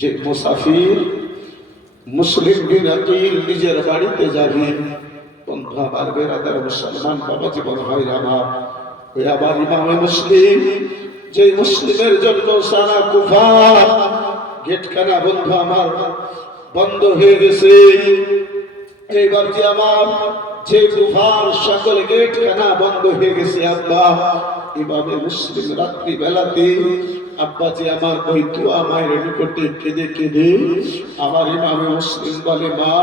যে মুসাফির মুসলিম বিন আকিল নিজের বাড়িতে যাবে। বন্ধু আমার, বেরাদার মুসলমান বাবা জীবন হয় আমার, ওই আবার ইমামে মুসলিম, যে মুসলিমের জন্য সারা কুফা গেটখানা বন্ধু আমার বন্ধ হয়ে গেছে। এইবার যে আমার যে কুফার সকল গেটখানা বন্ধ হয়ে গেছে, আব্বা ইমামে মুসলিম রাত্রি বেলাতে আব্বা যে আমার ওই দোয়া মায়ের নিকটে কেঁদে কেঁদে আমার ইমামে মুসলিম বলে, মা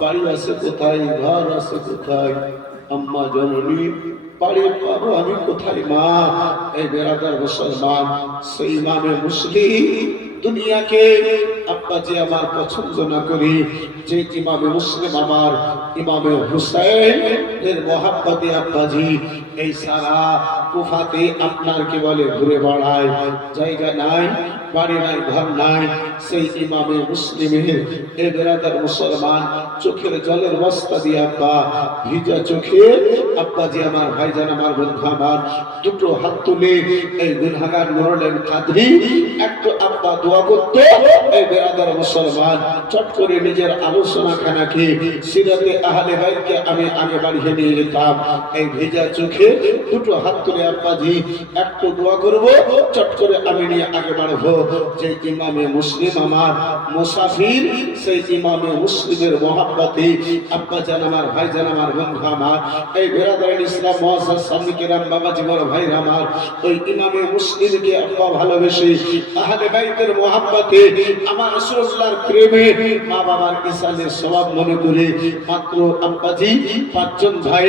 বাড়ি আছে কোথায়, ঘর আছে কোথায়, আম্মা জননী বাড়ি পাবো আমি কোথায় মা। এই বেরাদার মুসলমান, সেই ইমামে মুসলিম দুনিয়াকে আব্বা যে আমার পছন্দ না করি, যে ইমামে মুসলিম আমার ইমামে হুসাইন এর মহাব্বতে আব্বাজি এই সারা কুফাতে আপনার কি বলে ঘুরে বেড়ায়, জায়গা নাই, বাড়ি নাই, ঘর নাই। সেই ইমামে মুসলিমের এ বেরাদার মুসলমান চোখের জলের বস্তা দিয়ে আব্বা ভিজা চোখে আব্বাজি আমার ভাইজান আমার বন্ধু আমার দুটো হাত তুলে এই গুনহাগার নুরুল কাদরি একটু আব্বা দোয়া করতো। এই বেরাদার মুসলমান চট করে নিজের আলোচনা খানাকে সিরাতে আহলে বাইতকে আমি আগে বাড়িয়ে নিয়ে যেতাম। এই ভেজা চোখে দুটো হাত তুলে আব্বাজি একটু দোয়া করব, চট করে আমি নিয়ে আগে বাড়বো। যে ইমামে মুসলিম আমার মুসাফির, সেই ইমামে মুসলিমের মহাব্বতে আব্বা জান আমার ভাইজান আমার বন্ধু আমার এই বেরাদার ইসলাম মুআজ্জাজ সামনে কেরাম বাবা জীবন ভাই আমার ওই ইমামে মুসলিমকে আব্বা ভালোবেসে আহলে বাইতের মহাব্বতে আমার রাসূলুল্লাহর প্রেমে মা বাবার ইসালে সওয়াব মনে করে মাত্র আব্বাজি পাঁচজন ভাই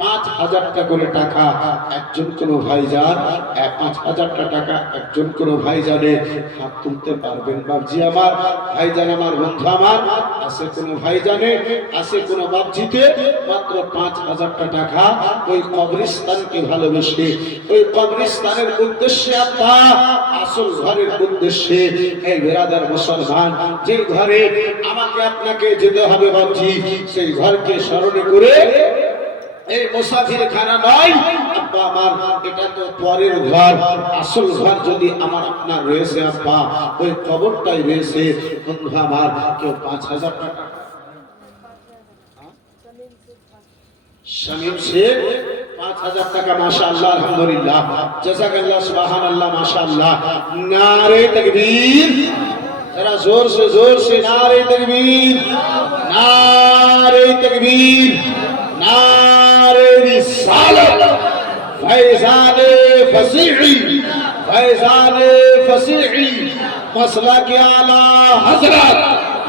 5,000 টাকা করে টাকা একজন কোন ভাইজান 5,000 টাকা একজন কোন ভাইজানে হাত তুলতে পারবেন? বাবজি আমার ভাইজান আমার বন্ধু আমার আছে কোন ভাইজানে, আছে কোন বাবজিতে মাত্র 5,000 টাকা ওই কবরস্থানকে ভালোবেসে ওই কবরস্থানের উদ্দেশ্যে আব্বা আসল ঘরের উদ্দেশ্যে এই বেরাদার মুসলমান যে ঘরে আমাকে আপনাকে যেতে হবে বাবজি সেই ঘরকে স্মরণ করে এই মুসাফির খানা নয় আব্বা আমার, এটা তো পরের ঘর, আসল ঘর যদি আমার আপনার রয়েছে আব্বা ওই কবরটাই রয়েছে। বন্ধু আমার কেউ 5,000 টাকা শামীম শেখ 5,000 টাকা মাশাআল্লাহ আলহামদুলিল্লাহ জাযাকাল্লাহ সুবহানাল্লাহ মাশাআল্লাহ। নারে তাকবীর, जरा जोर से नारे तकबीर, नारे तकबीर, नारे रिसालत, फैज़ाने फसीही, फैज़ाने फसीही, मसला के आला हजरत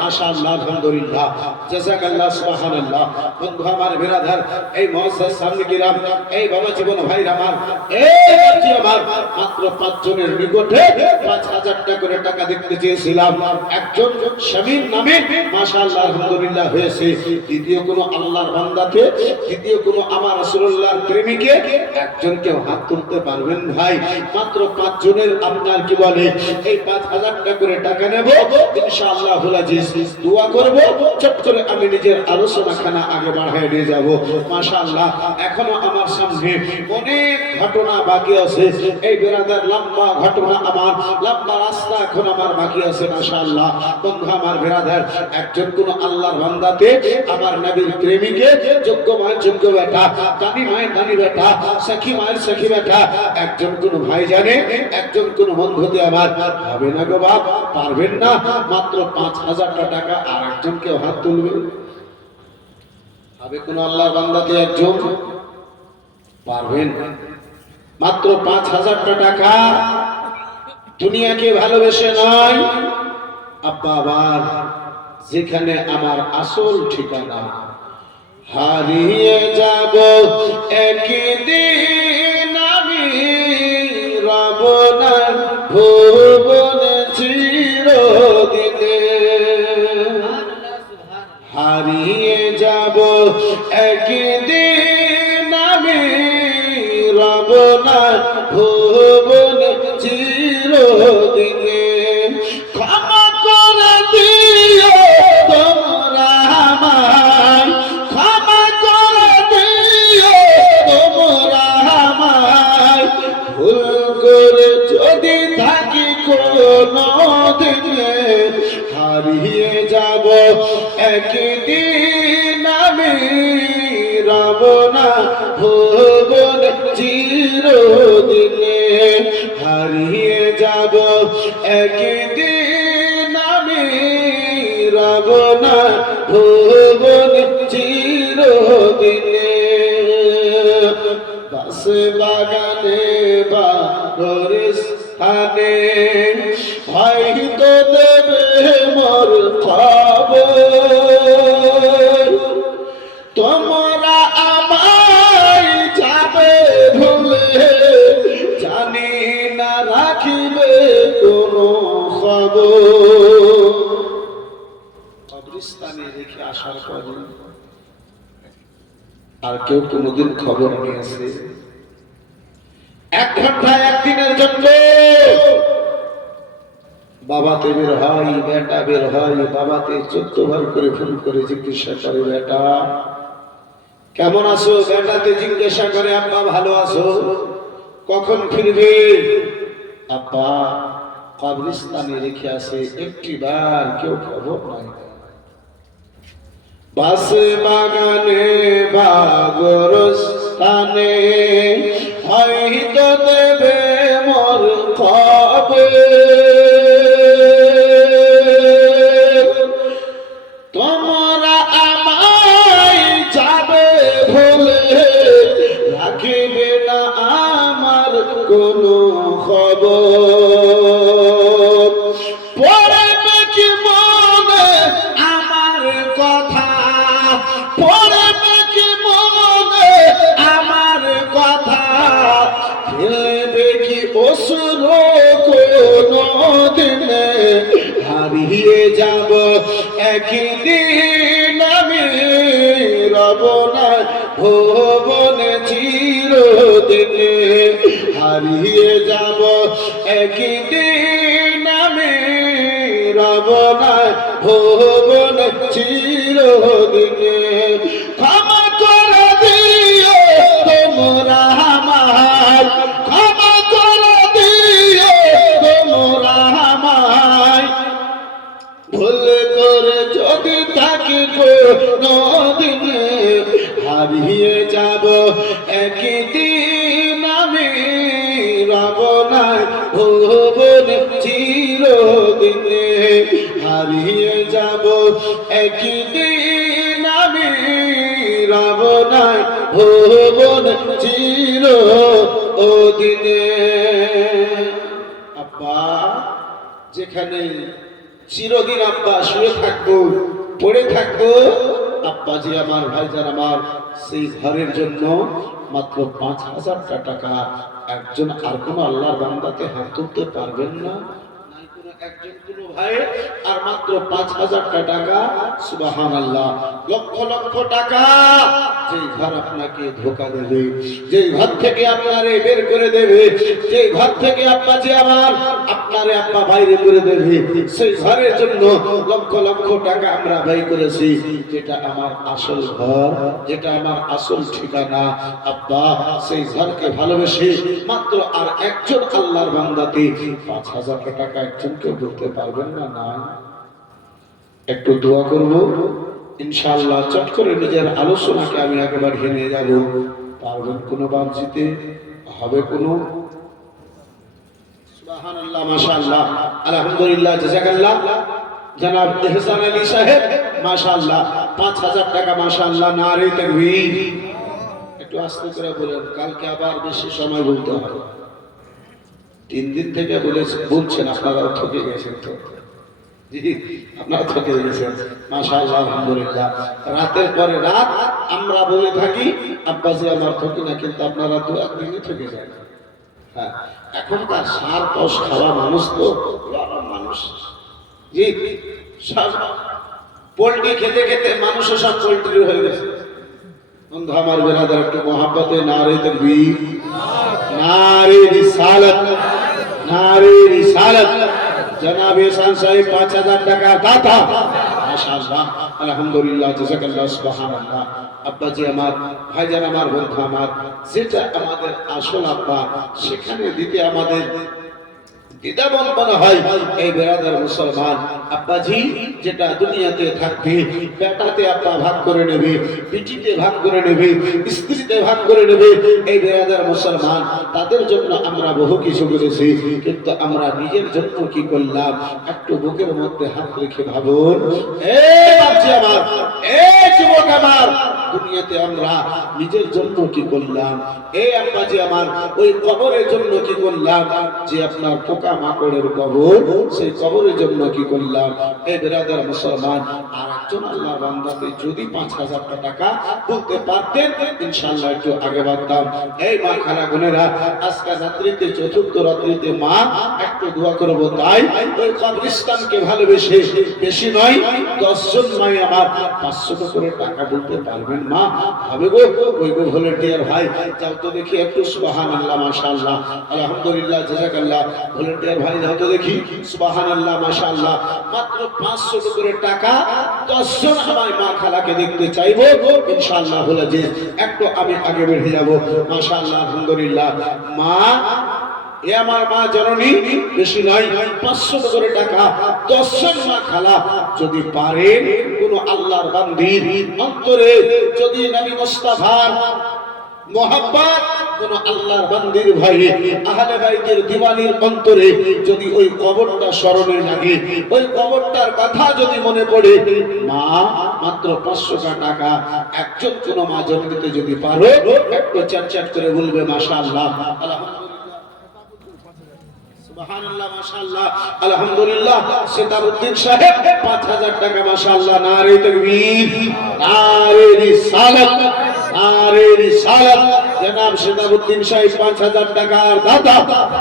माशाअल्लाह अल्हम्दुलिल्लाह জাযাকাল্লাহ সুবহানাল্লাহ। বন্ধু আমার বিরাদার এই মুআজ্জাজ সামনে কিরাম এই বাবা জীবন ভাই আমার এই বাচ্চা আমার মাত্র 5 জনের নিকটে 5,000 টাকা করে টাকা দিতে চেয়েছিলাম। একজন শামীম নামে মাশাআল্লাহ আলহামদুলিল্লাহ হয়েছে। দ্বিতীয় কোন আল্লাহর বান্দাকে, দ্বিতীয় কোন আমার রাসূলুল্লাহর প্রেমিকে একজনকে হাত তুলতে পারবেন ভাই? মাত্র 5 জনের আপনার কি বলে এই 5,000 টাকা করে টাকা নেব ইনশাআল্লাহুল আজিজ, দোয়া করব, চট করে আমি নিজের আলোচনা খানা আগে বাড়ায় নিয়ে যাব। মাশাআল্লাহ এখনো আমার সামনে অনেক ঘটনা বাকি আছে। এই বেরাদার লম্বা ঘটনা, আমার লম্বা রাস্তা এখন আমার বাকি আছে। মাশাআল্লাহ বন্ধু আমার বেরাদার একজন কোন আল্লাহর বান্দাতে আমার নবীর প্রেমিকে যোগ্য মায়ের যোগ্য বেটা, দানি মায়ের দানি বেটা, সখী মায়ের সখী বেটা একজন কোন ভাই জানে, একজন কোন বন্ধুতে আমার হবে না গো বাপ, পারবেন না? মাত্র 5,000 টাকা আর একজনকে হাত তুলবে হবে কোন আল্লাহর বান্দাতে একজন পারবেন? মাত্র 5,000 টাকা দুনিয়াকে ভালোবেসে নয় আব্বা, আবার যেখানে আমার আসল ঠিকানা হারিয়ে যাব একদিন আমি রব না ভুবন চিরদিনে, হারিয়ে যাব একদিন আমি রব না ভুবন চিরদিনে। ক্ষমা করে দিও তোমরা আমায়, ক্ষমা করে দিও তোমরা আমায়, ভুল করে যদি থাকি হারিয়ে যাব একদিন আমি, রব না ভুবন চিরদিনে। হারিয়ে যাব একদিন আমি, রব না ভুবন চিরদিনে। বাস বাগানে বা গোরস্থানে হয়তো দেবে মোর খবর। তোমরা আমায় যাবে ভুলে, জানি না রাখিবে কোনো খবর। কবরস্থানে রেখে আসার পরে আর কেউ কোনোদিন খবর নিয়েছে? 1 ঘন্টা একদিনের জন্য বাবাতে বের হয়, বেটা বের হয়, বাবাতে 14 বার করে ফোন করে জিজ্ঞাসা করে, বেটা কেমন আছো? বেটাতে জিজ্ঞাসা করে, আব্বা ভালো আছো? কখন ফিরবে? আব্বা কবরস্থানে রেখে আসে, একটিবার কেউ খবর নাই। বাস বাগানে বা গোরস্থানে হয়তো দেবে মোর খবর। তোমরা আমায় যাবে ভুলে, রাখিবে না আমার কোনো খবর। পড়বে কি মনে আমার কথা, পড়বে কি মনে আমার কথা, ফেলবে কি অসুর কোনো দিনে। হারিয়ে যাব একদিন আমি, রব না ভুবন চিরদিনে। হারিয়ে যাব একদিন আমি, রব না ভুবন চিরদিনে। ক্ষমা করে দিও তোমরা আমায়, ক্ষমা করে দিও তোমরা আমায়, ভুল করে যদি থাকি কোনো দিনে। হারিয়ে যাব একদিন আমি, রব না ভুবন চিরদিনে। হারিয়ে যাব একদিন আমি, রব না ভুবন চিরদিনে। আব্বা যেখানে চিরদিন আব্বা শুয়ে থাকবো, পড়ে থাকবো, আব্বা যে আমার ভাইজান আমার, সেই ঘরের জন্য মাত্র 5,000 টাকা একজন আর কোনো আল্লাহর বান্দাতে হাত তুলতে পারবেন না? একজন কোন ভাই আর মাত্র 5,000 টাকা, সুবহানাল্লাহ, লক্ষ লক্ষ টাকা। যে ঘর আপনাকে ধোঁকা দেবে, যে ঘর থেকে আপনারে বের করে দেবে, যে ঘর থেকে আব্বা যে আমার আপনারে আব্বা বাইরে করে দেবে, সেই ঘরের জন্য লক্ষ লক্ষ টাকা আমরা ব্যয় করেছি। যেটা আমার আসল ঘর, যেটা আমার আসল ঠিকানা, আব্বা সেই ঘরকে ভালোবেসে মাত্র আর একজন আল্লাহর বান্দাতে 5,000 টাকা একজনকে বলতে পারবেন না? না, একটু দোয়া করব ইনশাআল্লাহ। চট করে নিজের আলোচনাকে আমি একেবারে নিয়ে যাব। পারবেন কোনো বাঞ্ছিতে হবে কোনো? সুবহানাল্লাহ, মাশাআল্লাহ, আলহামদুলিল্লাহ, জাযাকাল্লাহ। জনাব ইহসান আলী সাহেব মাশাআল্লাহ 5,000 টাকা, মাশাআল্লাহ, নারে তাকবীর। একটু আস্তে করে বলেন, কালকে আবার বেশি সময় বলতে হবে। 3 দিন থেকে বলছেন, আপনারা ঠকে গেছেন তো। জি, আপনারা ঠকে গেছেন, মাশাআল্লাহ, আলহামদুলিল্লাহ। রাতের পরে রাত আমরা বলে থাকি আব্বাজি আমার ঠকি না, কিন্তু আপনারা 2-1 দিনই ঠকে যায়। হ্যাঁ, এখনকার সার কষ খাওয়া মানুষ তো মানুষ। জি, পোল্ট্রি খেতে খেতে মানুষও সব পোল্ট্রি হয়ে গেছে। বন্ধু আমার বেরাদার, একটু মহাব্বতে নারে তাকবীর, নারে রিসালাত, নারে রিসালাত। জনাব ইহসান সাহেব 5,000 টাকা দাতা, মাশাআল্লাহ, আলহামদুলিল্লাহ, জাযাকাল্লাহ, সুবহানাল্লাহ। আব্বাজি আমার, ভাইজান আমার, বন্ধু আমার, যেটা আমাদের আসল আব্বা, সেখানে দিতে আমাদের দ্বিধাবোধ মনে হয়। এই বেরাদার মুসলমান, আব্বাজি যেটা দুনিয়াতে থাকবে, বেটাতে আব্বা ভাগ করে নেবে, পিটিতে ভাগ করে নেবে, স্ত্রীতে ভাগ করে নেবে। এই বেরাদার মুসলমান, তাদের জন্য আমরা বহু কিছু করেছি, কিন্তু আমরা নিজের জন্য কি করলাম? একটু বুকের মধ্যে হাত রেখে ভাবুন। এই বাচ্চা আমার, এই যুবক আমার, দুনিয়াতে আমরা নিজের জন্য কি করলাম? এই আব্বাজি আমার, ওই কবরের জন্য কি করলাম? যে আপনার পোকা মাকড়ের কবর, সেই কবরের জন্য কি করলাম? এই বেরাদার মুসলমান, আর একজন আল্লাহর বান্দাকে যদি 5,000 টাকা বলতে পারতেন, ইনশাআল্লাহ একটু আগে বাড়তাম। এই মা খালা বোনেরা, আজকে রাত্রিতে, চতুর্থ রাত্রিতে মা একটু দোয়া করবো। তাই ওই কবরস্থানকে ভালোবেসে, বেশি নয় 10 জন মাই আমার 500 করে টাকা বলতে পারবেন মা? হবে গো? ওই গো ভলেন্টিয়ার ভাই, যাও তো দেখি একটু সুবহানাল্লাহ, মাশাআল্লাহ, আলহামদুলিল্লাহ, জাযাকাল্লাহ। ভলেন্টিয়ার ভাই, যাও তো দেখি সুবহানাল্লাহ, মাশাআল্লাহ। মাত্র 500 করে টাকা 10 জন আমার মা খালাকে দেখতে চাইবো, ইনশাআল্লাহ হলে যে একটু আমি আগে বেরিয়ে যাব। মাশাআল্লাহ, আলহামদুলিল্লাহ। মা, এ আমার মা জননী, বেশি নয় 500 করে টাকা 10 জন মা খালা যদি পারেন, কোন আল্লাহর বান্দির অন্তরে যদি নবী মুস্তাফার মোহাব্বত, কোন আল্লাহর বান্দির ভাই আহলে বাইতের দিওয়ানির অন্তরে যদি ওই কবরটা স্মরণে লাগে, ওই কবরটার কথা যদি মনে পড়ে, মা মাত্র 500 টাকা একজন কোন মা জননীতে যদি পারো, একটু চ্যাট করে বলবে মাশাআল্লাহ, আলহামদুলিল্লাহ, সুবহানাল্লাহ, মাশাআল্লাহ, আলহামদুলিল্লাহ। সেতাবউদ্দিন সাহেব 5,000 টাকা, মাশাআল্লাহ, নারে তাকবীর, নারে রিসালাত, নারে রিসালাত। জনাব সেতাবউদ্দিন সাহেব 5,000 টাকার দাতা,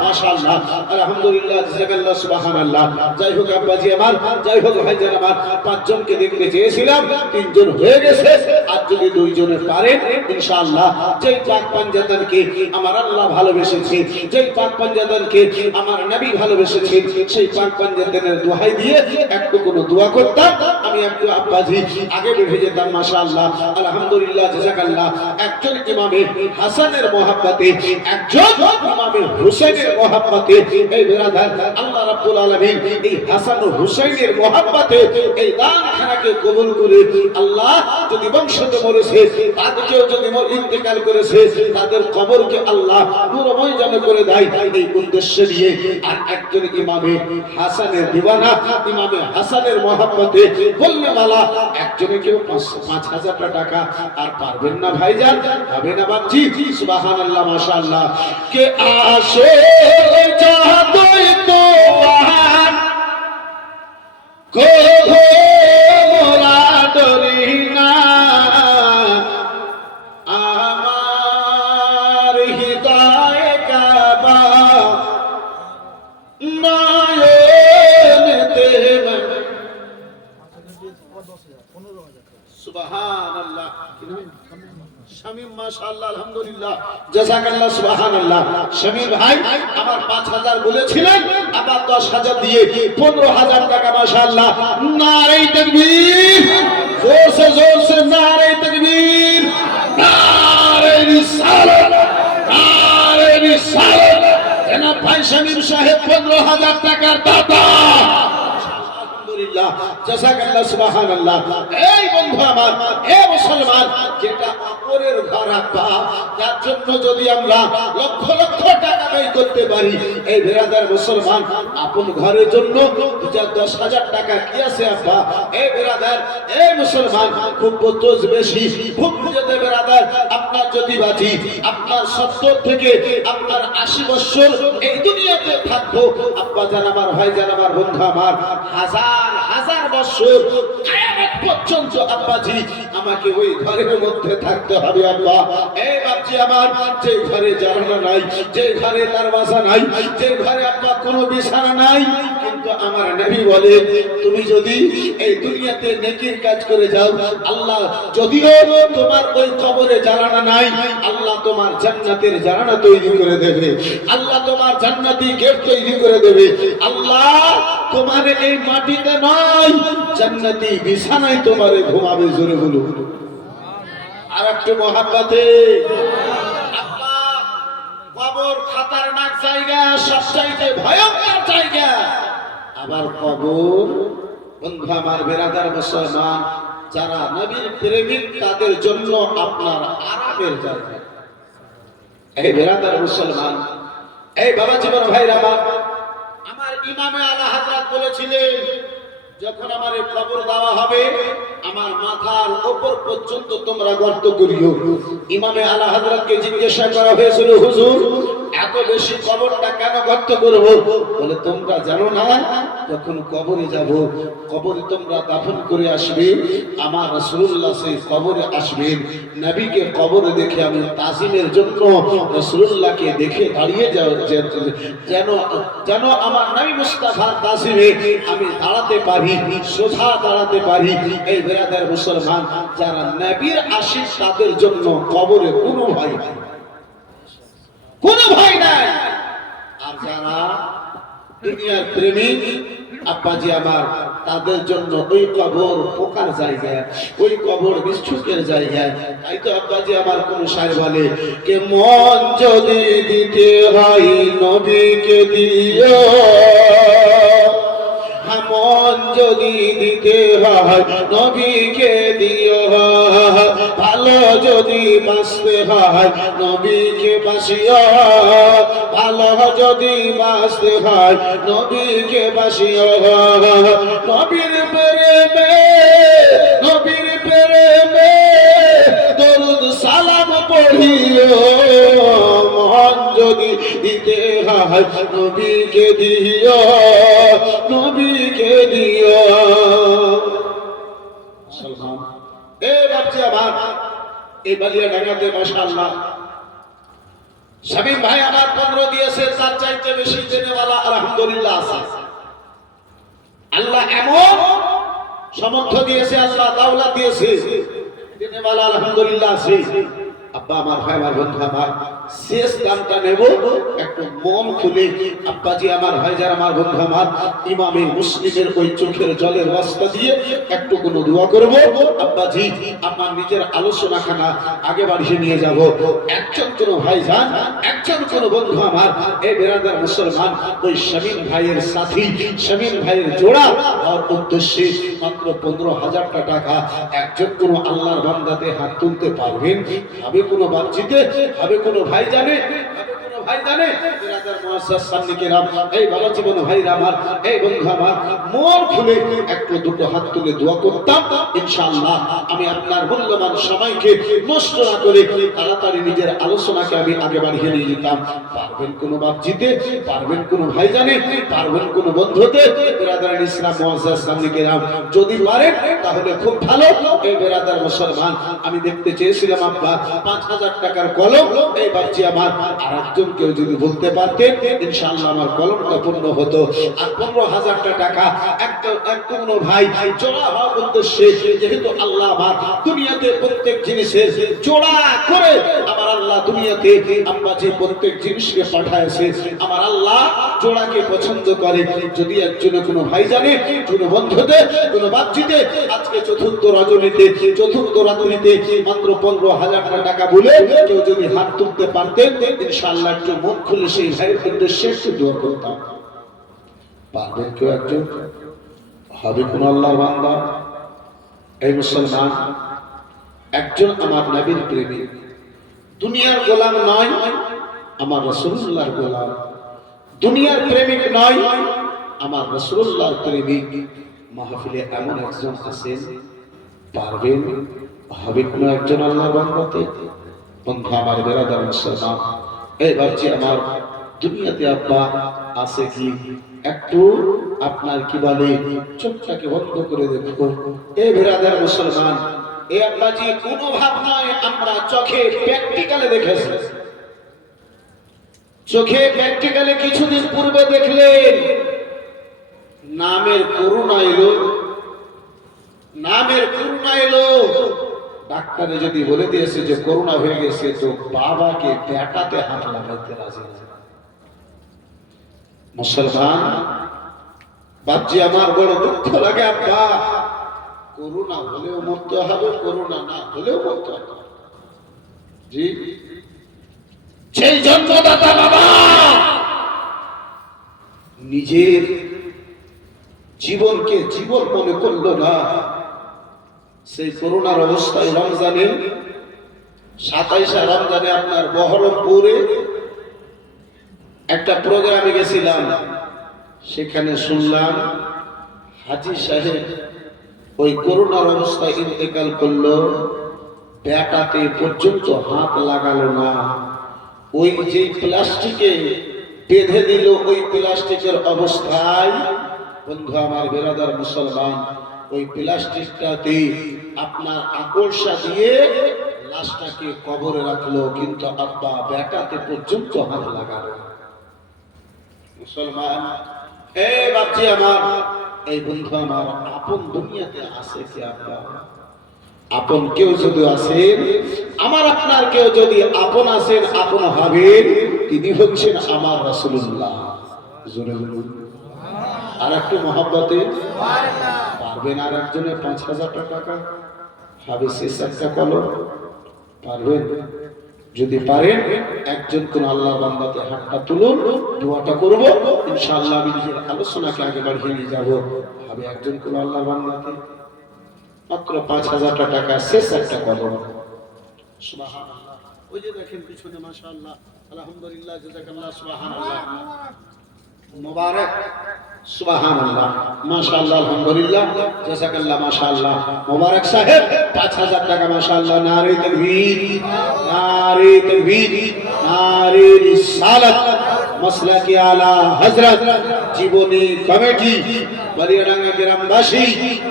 মাশাআল্লাহ, আলহামদুলিল্লাহ, জাযাকাল্লাহ, সুবহানাল্লাহ। যাই হোক আব্বাজি আমার, যাই হোক ভাইজান আমার, 5 জনকে দেখতে চেয়েছিলাম, 3 জন হয়ে গেছে। আর যদি 2 জনে পারেন, ইনশাআল্লাহ, যেই পাক পাঞ্জাতনকে আমার আল্লাহ ভালোবেসেছে, যেই পাক পাঞ্জাতনকে আমার নবী ভালোবেসেছেন, সেই পাক পাঞ্জাতনের দোহাই দিয়ে একটু কোনো দোয়া করতাম, আমি একটু আব্বাজি আগে বেড়ে যেতাম। মাশাআল্লাহ, আলহামদুলিল্লাহ, জাযাকাল্লাহ। একজন ইমামে হাসানের মহব্বতে, একজন ইমামে হুসাইনের মহব্বতে, এই বেরাদার আল্লাহ রাব্বুল আলামিন এই হাসান ও হুসাইনের মহব্বতে এই দানখানাকে কবুল করে, আল্লাহ যদি বংশতে মরেছে, তাদেরকেও যদি ইন্তেকাল করেছে, তাদের কবরকে আল্লাহ নূরময় যেন করে দেয়, এই উদ্দেশ্যে নিয়ে। আর একজন ইমামে হাসানের দিওয়ানা, ইমামে হাসানের মহব্বতে বললে মালা, একজনে কেউ 5,000 টাকা আর পারবেন না ভাইজান? হবে না বাপজি? সুবহানাল্লাহ, মাশাআল্লাহ। কে আসে জাদুই তোমার, গো মোরা ডরি না, আমার হৃদয় কাবা নয়নেতে। সুবহানাল্লাহ, শামীম, মাশাআল্লাহ, আলহামদুলিল্লাহ, জাযাকাল্লাহ, সুবহানাল্লাহ। শামীম ভাই আমার 5,000 বলেছিলেন, আবার 10,000 দিয়ে 15,000 টাকা, মাশাআল্লাহ। নারে তাকবীর, জোরসে নারে তাকবীর, নারে রিসালাত, নারে রিসালাত। জনাব ভাই শামীম সাহেব 15,000 টাকার দাতা, আলহামদুলিল্লাহ, জাযাকাল্লাহ, সুবহানাল্লাহ। এই বন্ধু আমার, এ মুসলমান, যেটা অপরের ঘর আব্বা, তার জন্য যদি আমরা লক্ষ লক্ষ টাকা ব্যয় করতে পারি, এই বেরাদার মুসলমান, আপন ঘরের জন্য 10,000 টাকা কি আছে আব্বা? এই বেরাদার, এই মুসলমান, খুব বোঝ বেশি, খুব বুঝতে বেরাদার, আপনার যদি বাঁচি, আপনার 70 থেকে আপনার 80 বছর এই দুনিয়াতে থাকবো আব্বা জান আমার, ভাই জান আমার, বন্ধু আমার, হাজার হাজার বছর কিয়ামত পর্যন্ত আব্বাজি আমাকে ওই ঘরের মধ্যে থাকতে হবে আব্বা। এই বাপজি আমার, যে ঘরে জানালা নাই, যে ঘরে দরওয়াজা নাই, যে ঘরে আব্বা কোনো বিছানা নাই, কিন্তু আমার নবী বলে, তুমি যদি এই দুনিয়াতে নেকির কাজ করে যাও, আল্লাহ যদিও তোমার ওই কবরে জানালা নাই, আল্লাহ তোমার জান্নাতের জানালা তৈরি করে দেবে, আল্লাহ তোমার জান্নাতি গেট তৈরি করে দেবে, আল্লাহ তোমার এই মাটিতে নয়, জান্নাতি বিছানায় তোমারে ঘুমাবে। জোরে বলুন আর একটু মহাব্বতে। কবর খাতারনাক জায়গা, সবচাইতে ভয়ঙ্কর জায়গা। আবার কবর বন্ধু আমার বেরাদার মুসলমান যারা নবীর প্রেমিক তাদের জন্য আপনার আরামের জায়গা। এই বেরাদার মুসলমান, এই বাবা জীবন ভাইরা, আমার ইমামে আলা হযরত বলেছিলেন যখন আমার কবর দেওয়া হবে আমার মাথার উপর পর্যন্ত তোমরা গর্ত করিও। ইমামে আলা হযরতকে জিজ্ঞাসা করা হয়েছিল, হুজুর এত বেশি কবরটা কেন গর্ত করব? বলে তোমরা জানো না যখন কবরে যাব, কবরে তোমরা দাফন করে আসবে, আমার রাসূলুল্লাহ সেই কবরে আসবেন, নবীকে কবরে দেখে আমি তাজিমের জন্য রাসূলুল্লাহকে দেখে দাঁড়িয়ে যাও, যেন যেন আমার নবী মুস্তাফা তাজিমে আমি দাঁড়াতে পারি, সোজা দাঁড়াতে পারি। এই বেরাদার মুসলমান যারা নবীর আশিক তাদের জন্য কবরে কোনো ভয় নাই, কোনো ভয় নাই। আর যারা দুনিয়ার প্রেমিক আব্বাজি আমার তাদের জন্য ওই কবর পোকার জায়গা, ওই কবর বিচ্ছুকের জায়গা। তাই তো আব্বাজি আমার কোন শায়ের বলে কে মন যদি দিতে হয় নবীকে দিও, মন যদি দিতে হয় নবীকে দিও, ভালো যদি বাঁচতে হয় নবীকে বাসিও, ভালো যদি বাঁচতে হয় নবীকে বাসিও। নবীর প্রেমে, নবীর প্রেমে দরুদ সালাম পড়িও, মন যদি দিতে হয় নবীকে দিও, নবীকে দিও। মুসলমান এই বাচ্চা আমার এই বালিয়া ডাঙ্গাতে মাশাআল্লাহ শামীম ভাই আমার 15 দিয়েছে, তার চাইতে বেশি জেনেওয়ালা আলহামদুলিল্লাহ আছে। আল্লাহ এমন সামর্থ্য দিয়েছে, আল্লাহ দাওলাত দিয়েছে, জেনেওয়ালা আলহামদুলিল্লাহ আছে। আব্বা আমার ভাই আমার বন্ধু আমার শেষ গানটা নেব একটু মন খুলে। আব্বাজি আমার ভাই যারা আমার বন্ধু আমার ইমামে মুসলিমের ওই চোখের জলের রাস্তা দিয়ে একটু কোনো দোয়া করব। আব্বাজি আমার নিজের আলোচনা খানা আগে বাড়িয়ে নিয়ে যাব। একজন কোনো ভাই যান, একজন কোনো বন্ধু আমার এই বেরাদার মুসলমান ওই শামীম ভাইয়ের সাথী, শামীম ভাইয়ের জোড়া আর উদ্দেশ্যে মাত্র 15,000 টাকা একজন কোনো আল্লাহর বান্দাতে হাত তুলতে পারবেন? হবে কোনো বাচ্চিতে, হবে কোনো ভাই জানে, হবে কোনো ভাই জানে? বেরাদার মুআসসাস সামনে রাম, এই বাবা জীবন ভাইরা আমার, এই বন্ধু আমার মন খুলে একটু দুটো হাত তুলে দোয়া করতাম, ইনশাআল্লাহ আমি আপনার মূল্যবান সময়কে নষ্ট না করে তাড়াতাড়ি নিজের আলোচনাকে আমি আগে বাড়িয়ে নিয়ে যেতাম। পারবেন কোনো বাচ্চিতে, পারবেন কোনো ভাই জানে, পারবেন কোনো বন্ধুতে? বেরাদার ইসলাম মুআসসাস সামনে রাম, যদি পারেন তাহলে খুব ভালো। এই বেরাদার মুসলমান আমি দেখতে চেয়েছিলাম আব্বা 5,000 টাকার কলম, এই বাচ্চি আমার আর একজন কেউ যদি বলতে পারতেন ইনশাআল্লাহ আমার কলমটা পূর্ণ হতো। আর 15,000 টাকা এক কোনো ভাই জোড়া হওয়ার উদ্দেশ্যে, যেহেতু আল্লাহ আমার দুনিয়াতে প্রত্যেক জিনিসের জোড়া করে আমার আল্লাহ দুনিয়াতে আব্বা যে প্রত্যেক জিনিসকে পাঠায়ছে, আমার আল্লাহ জোড়াকে পছন্দ করে। যদি একজনে কোনো ভাই জানে, কোনো বন্ধুতে, কোনো বাচ্চিতে আজকে চতুর্থ রজনীতে, চতুর্থ রাত্রিতে মাত্র 15,000 টাকা বলে কেউ যদি হাত তুলতে পারতেন ইনশাআল্লাহ একটু মন খুলে সেই ভাইয়ের উদ্দেশ্যে একটু দোয়া করতাম। পারবেন কেউ একজন? হবে কোন আল্লাহর বান্দা? এই মুসলমান একজন আমার নবীর প্রেমিক, দুনিয়ার গোলাম নয়, আমার রাসূলুল্লাহর গোলাম, দুনিয়ার প্রেমিক নয়, আমার রাসূলুল্লাহর প্রেমিক। মাহফিলে এমন একজন আছেন, পারবেন? হবে কোন একজন আল্লাহর বান্দাতে? বন্ধু আমার বেরাদার মুসলমান, এই বাচ্চি আমার দুনিয়াতে আব্বা আছে কি? একটু আপনার কি বলে চোখটাকে বন্ধ করে দেখো। এই বেরাদার মুসলমান, এই আব্বাজি কোনো ভাব নয়, আমরা চোখে প্র্যাকটিক্যালে দেখেছি, চোখে প্র্যাকটিক্যালে কিছুদিন পূর্বে দেখলেন নামের করোনা এলো, নামের করোনা এলো। ডাক্তারে যদি বলে দিয়েছে যে করোনা হয়ে গেছে, তো বাবাকে পেটাতে হাত লাগাইতে রাজি না। মুসলমান বাচ্চা আমার বড় দুঃখ লাগে আব্বা, করোনা হলেও মরতে হবে, করোনা না হলেও মরতে হবে। জি সেই জন্মদাতা বাবা নিজের জীবনকে জীবন মনে করলো না। সেই করোনার অবস্থায় রমজানে 27 রমজানে আপনার বহরমপুরে একটা প্রোগ্রামে গেছিলাম। সেখানে শুনলাম হাজী সাহেব ওই করোনার অবস্থায় ইন্তেকাল করলো, ব্যাটাতে পর্যন্ত হাত লাগালো না। ওই যে প্লাস্টিকে বেঁধে দিল, ওই প্লাস্টিকের অবস্থায় বন্ধু আমার বেরাদার মুসলমান, ওই প্লাস্টিকটাতে আপনার আকর্ষা দিয়ে লাশটাকে কবরে রাখলো, কিন্তু আব্বা ব্যাটাতে পর্যন্ত হাত লাগালো। মুসলমান হে বাপজি আমার, এই বন্ধু আমার, আপন দুনিয়াতে আছে কি আব্বা? আপন কেউ যদি আছেন, আমার আপনার কেউ যদি আপন আছেন, আপন হবেন, তিনি হচ্ছেন আমার রাসূলুল্লাহ। জোরে বলুন আর একটু মহব্বতে পারবেন? আর একজনে 5000 টাকা হবে শেষ একটা কলম পারবেন? যদি পারেন একজন কোন আল্লাহর বান্দাতে হাতটা তুলুন, দোয়াটা করব ইনশাআল্লাহ। আমি নিজের আলোচনাকে আগে বাড়িয়ে নিয়ে যাব। হবে একজন কোন আল্লাহর বান্দাতে মাত্র 5000 টাকা শেষ একটা কলম। সুবহানাল্লাহ। ওই যে দেখেন পিছনে মাশাআল্লাহ, আলহামদুলিল্লাহ, জাযাকাল্লাহ, সুবহানাল্লাহ, মুবারক, সুবহানাল্লাহ, মাশাআল্লাহ, আলহামদুলিল্লাহ, জাযাকাল্লাহ, মাশাআল্লাহ, মুবারক সাহেব 5000 টাকা, মাশাআল্লাহ। নারে তাকবীর, নারে তাকবীর, নারে রিসালাত, মাসলাকি আলা হযরত জীবনী কমিটি বালিয়াডাঙ্গা গ্রামবাসী,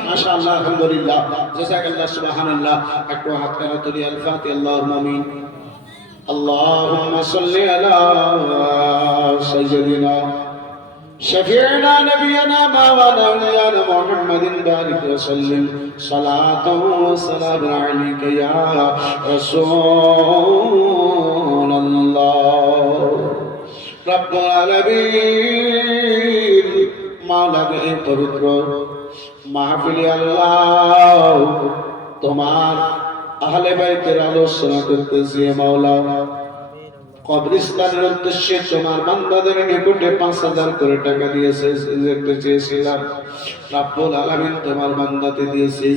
মাশাআল্লাহ, আলহামদুলিল্লাহ, জাযাকাল্লাহ, সুবহানাল্লাহ। একটু হাত কারা তুলি। আল ফাতিহা। আল্লাহুম্মা আমিন। আল্লাহুম্মা সাল্লি আলা সাইয়্যিদিনা شفيعنا نبينا مولانا محمد بارك وسلم صلاة وسلام عليك يا رسول الله رب العالمين মাওলানা এই পবিত্র মাহফিলে আল্লাহ তোমার আহলে বাইতের আলোচনা করতেছি মাওলা। কবরস্থানের উদ্দেশ্যে তোমার বান্দাদের নিকটে 5000 করে টাকা দিয়েছে, দেখতে চেয়েছিলাম। রব্বুল আলামিন তোমার বান্দাতে দিয়েছে।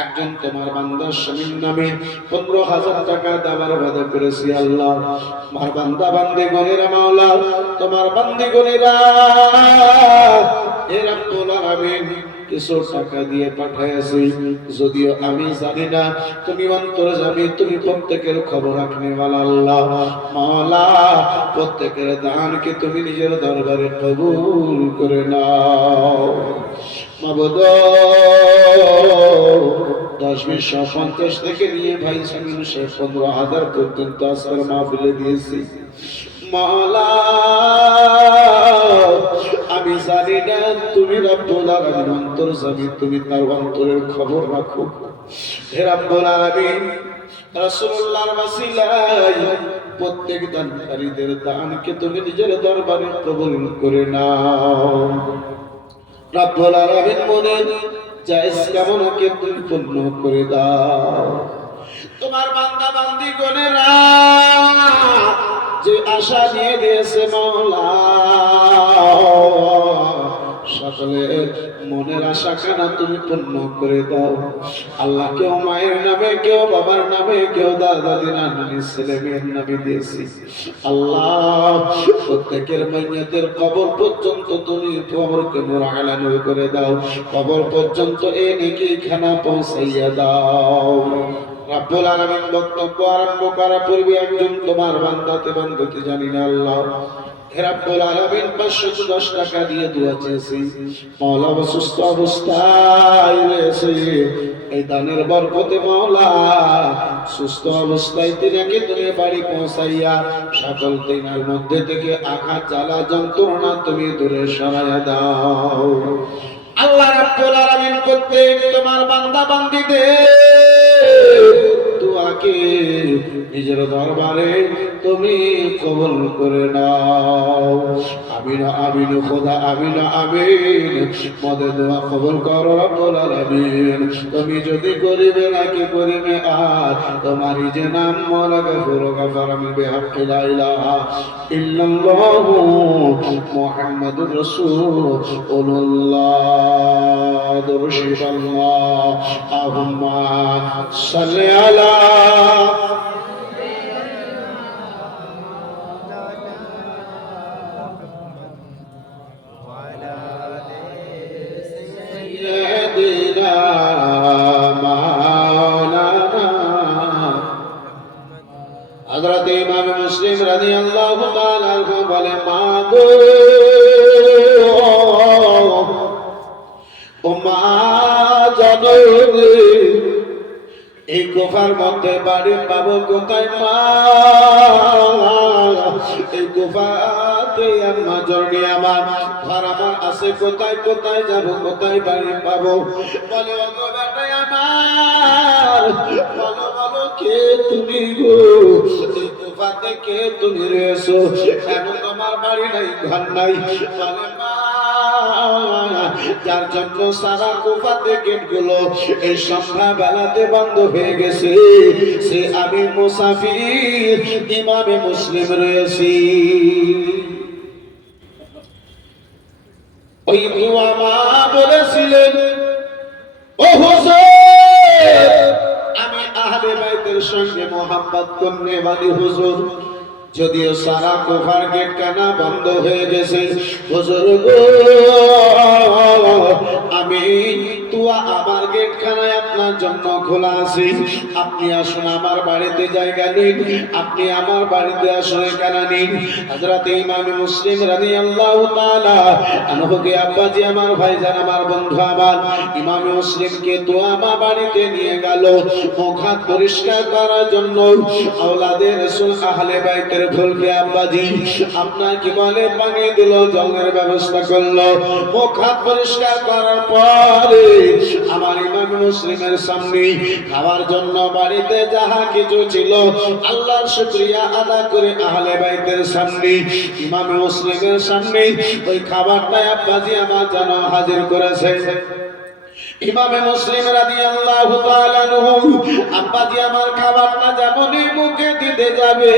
একজন তোমার বান্দার স্বামীর নামে 15000 টাকা দেওয়ার ওয়াদা করেছি আল্লাহ। তোমার বান্দা বান্দিগণেরা মাওলা, তোমার বান্দিগণেরা হে রব্বুল আলামিন কিছু টাকা দিয়ে পাঠাইছি, যদিও আমি জানি না, তুমি অন্তর্যামী, তুমি প্রত্যেকের খবর রাখনে ওয়ালা আল্লাহ। মাওলা প্রত্যেকের দানকে তুমি নিজের দরবারে কবুল করে নাও মাবুদ। 10, 20, 50 থেকে নিয়ে ভাই সামিন শেখ 15000 পর্যন্ত আজকের মাহফিলে দিয়েছি মাওলা। আমি জানি না, তুমি রব্বুল আলামিন অন্তর্যামী, তুমি তার অন্তরের খবর রাখো হে রব্বুল আলামিন। রাসূলুল্লাহর ওয়াসিলায় প্রত্যেক দানকারীদের দানকে তুমি নিজের দরবারে কবুল করে নাও রব্বুল আলামিন। মনের জায়েজ কামনাকে তুমি পূর্ণ করে দাও। তোমার বান্দা বান্দিগণেরা যে আশা নিয়ে দিয়েছে মাওলা, সকলের মনের আশা কানা তুমি পূর্ণ করে দাও আল্লাহ। কেউ মায়ের নামে, কেউ বাবার নামে, কেউ দাদা দিনা নানি ছেলে মেয়ের নামে দিয়েছি আল্লাহ। প্রত্যেকের মাইয়াতের কবর পর্যন্ত তুমি কবরকে নূর আলা নূর করে দাও, কবর পর্যন্ত এই নেকি খানা পৌঁছাইয়া দাও রব্বুল আলামিন। বক্তব্য আরম্ভ করার পূর্বে একজন তোমার বান্দাতে বান্দাতে জানি না আল্লাহ হে রব্বুল আলামিন 510 টাকা দিয়ে দোয়া চেয়েছি মাওলা। অসুস্থ অবস্থায় রয়েছে, এই দানের বরকতে মাওলা সুস্থ অবস্থায় তিনাকে তুমি বাড়ি পৌঁছাইয়া সকল তিনার মধ্যে থেকে আঘাত জ্বালা যন্ত্রণা তুমি দূরে সরাইয়া দাও আল্লাহ রাব্বুল আলামিন। প্রত্যেক তোমার বান্দা বান্দীদের দোয়াকে নিজের দরবারে তুমি কবুল করে নাও। আমিন আমিন খোদা, আমিন আমিন। মদের দোয়া কবুল করো রব্বুল আলামিন। তুমি যদি করিবে নাকি করিবে আর তোমারই যে নাম মাওলা গফুর গফার আমি বিহাক্কি লা ইলাহা ইল্লাল্লাহু মুহাম্মাদুর রাসূলুল্লাহ। দুরূদ আল্লাহুম্মা সাল্লি আলা হযরত ইমাম মুসলিম রাদিয়াল্লাহু তাআলা আনহু বলে, মা গো ও মা জননী, এই গুফার মধ্যে বাড়ি পাবো কোথায় মা? এই গুফাতে আম্মা জননী আমার, ঘর আমার আছে কোথায়? কোথায় যাব, কোথায় বাড়ি পাবো? বলে ও গো বেটা আমার, বলো বলো কে তুমি গো? এই গুফাতে কে তুমি রয়েছো? কেন তোমার বাড়ি নাই, ঘর নাই? বলে মা, যার জন্য সারা গুফাতে গেটগুলো এই সন্ধ্যা বেলাতে বন্ধ হয়ে গেছে, সে আমি মুসাফির ইমামে মুসলিম রয়েছি। ওই বুয়া মা বলেছিলেন, ও হুজুর, আমি আহলে বাইতের সঙ্গে মোহাব্বত করনে वाली হুজুর, যদিও সারা কুফার গেট কানা বন্ধ হয়ে গেছে, হুজুর গো আমি তুয়া আমার গেট খানায় আপনার জন্য খোলা আছে, আপনি আসুন আমার বাড়িতে জায়গা নিন, আপনি আমার বাড়িতে আসলে কানা নিন। হযরত ইমাম মুসলিম রাদিয়াল্লাহু তাআলা আনহুকে আব্বাজি আমার ভাইজান আমার বন্ধু আমার ইমাম মুসলিমকে তো আমার বাড়িতে নিয়ে গেল মুখ হাত পরিষ্কার করার জন্য। আওলাদে রাসূল আহলে বাইতের ফুলকে আব্বাজি আপনার কি বলে পানি দিল, জলের ব্যবস্থা করলো। মুখ হাত পরিষ্কার করার পরে আমার ইমাম মুসলিমের সামনে খাওয়ার জন্য বাড়িতে যাহা কিছু ছিল আল্লাহর শুকরিয়া আদা করে আহলে বাইতের সামনে ইমাম মুসলিমের সামনে ওই খাবারটা আব্বাজি আমার যেন হাজির করেছে। ইমামে মুসলিম রাদিয়াল্লাহু তাআলা আনহু আব্বাজি আমার খাবারটা যেমনই মুখে দিতে যাবে,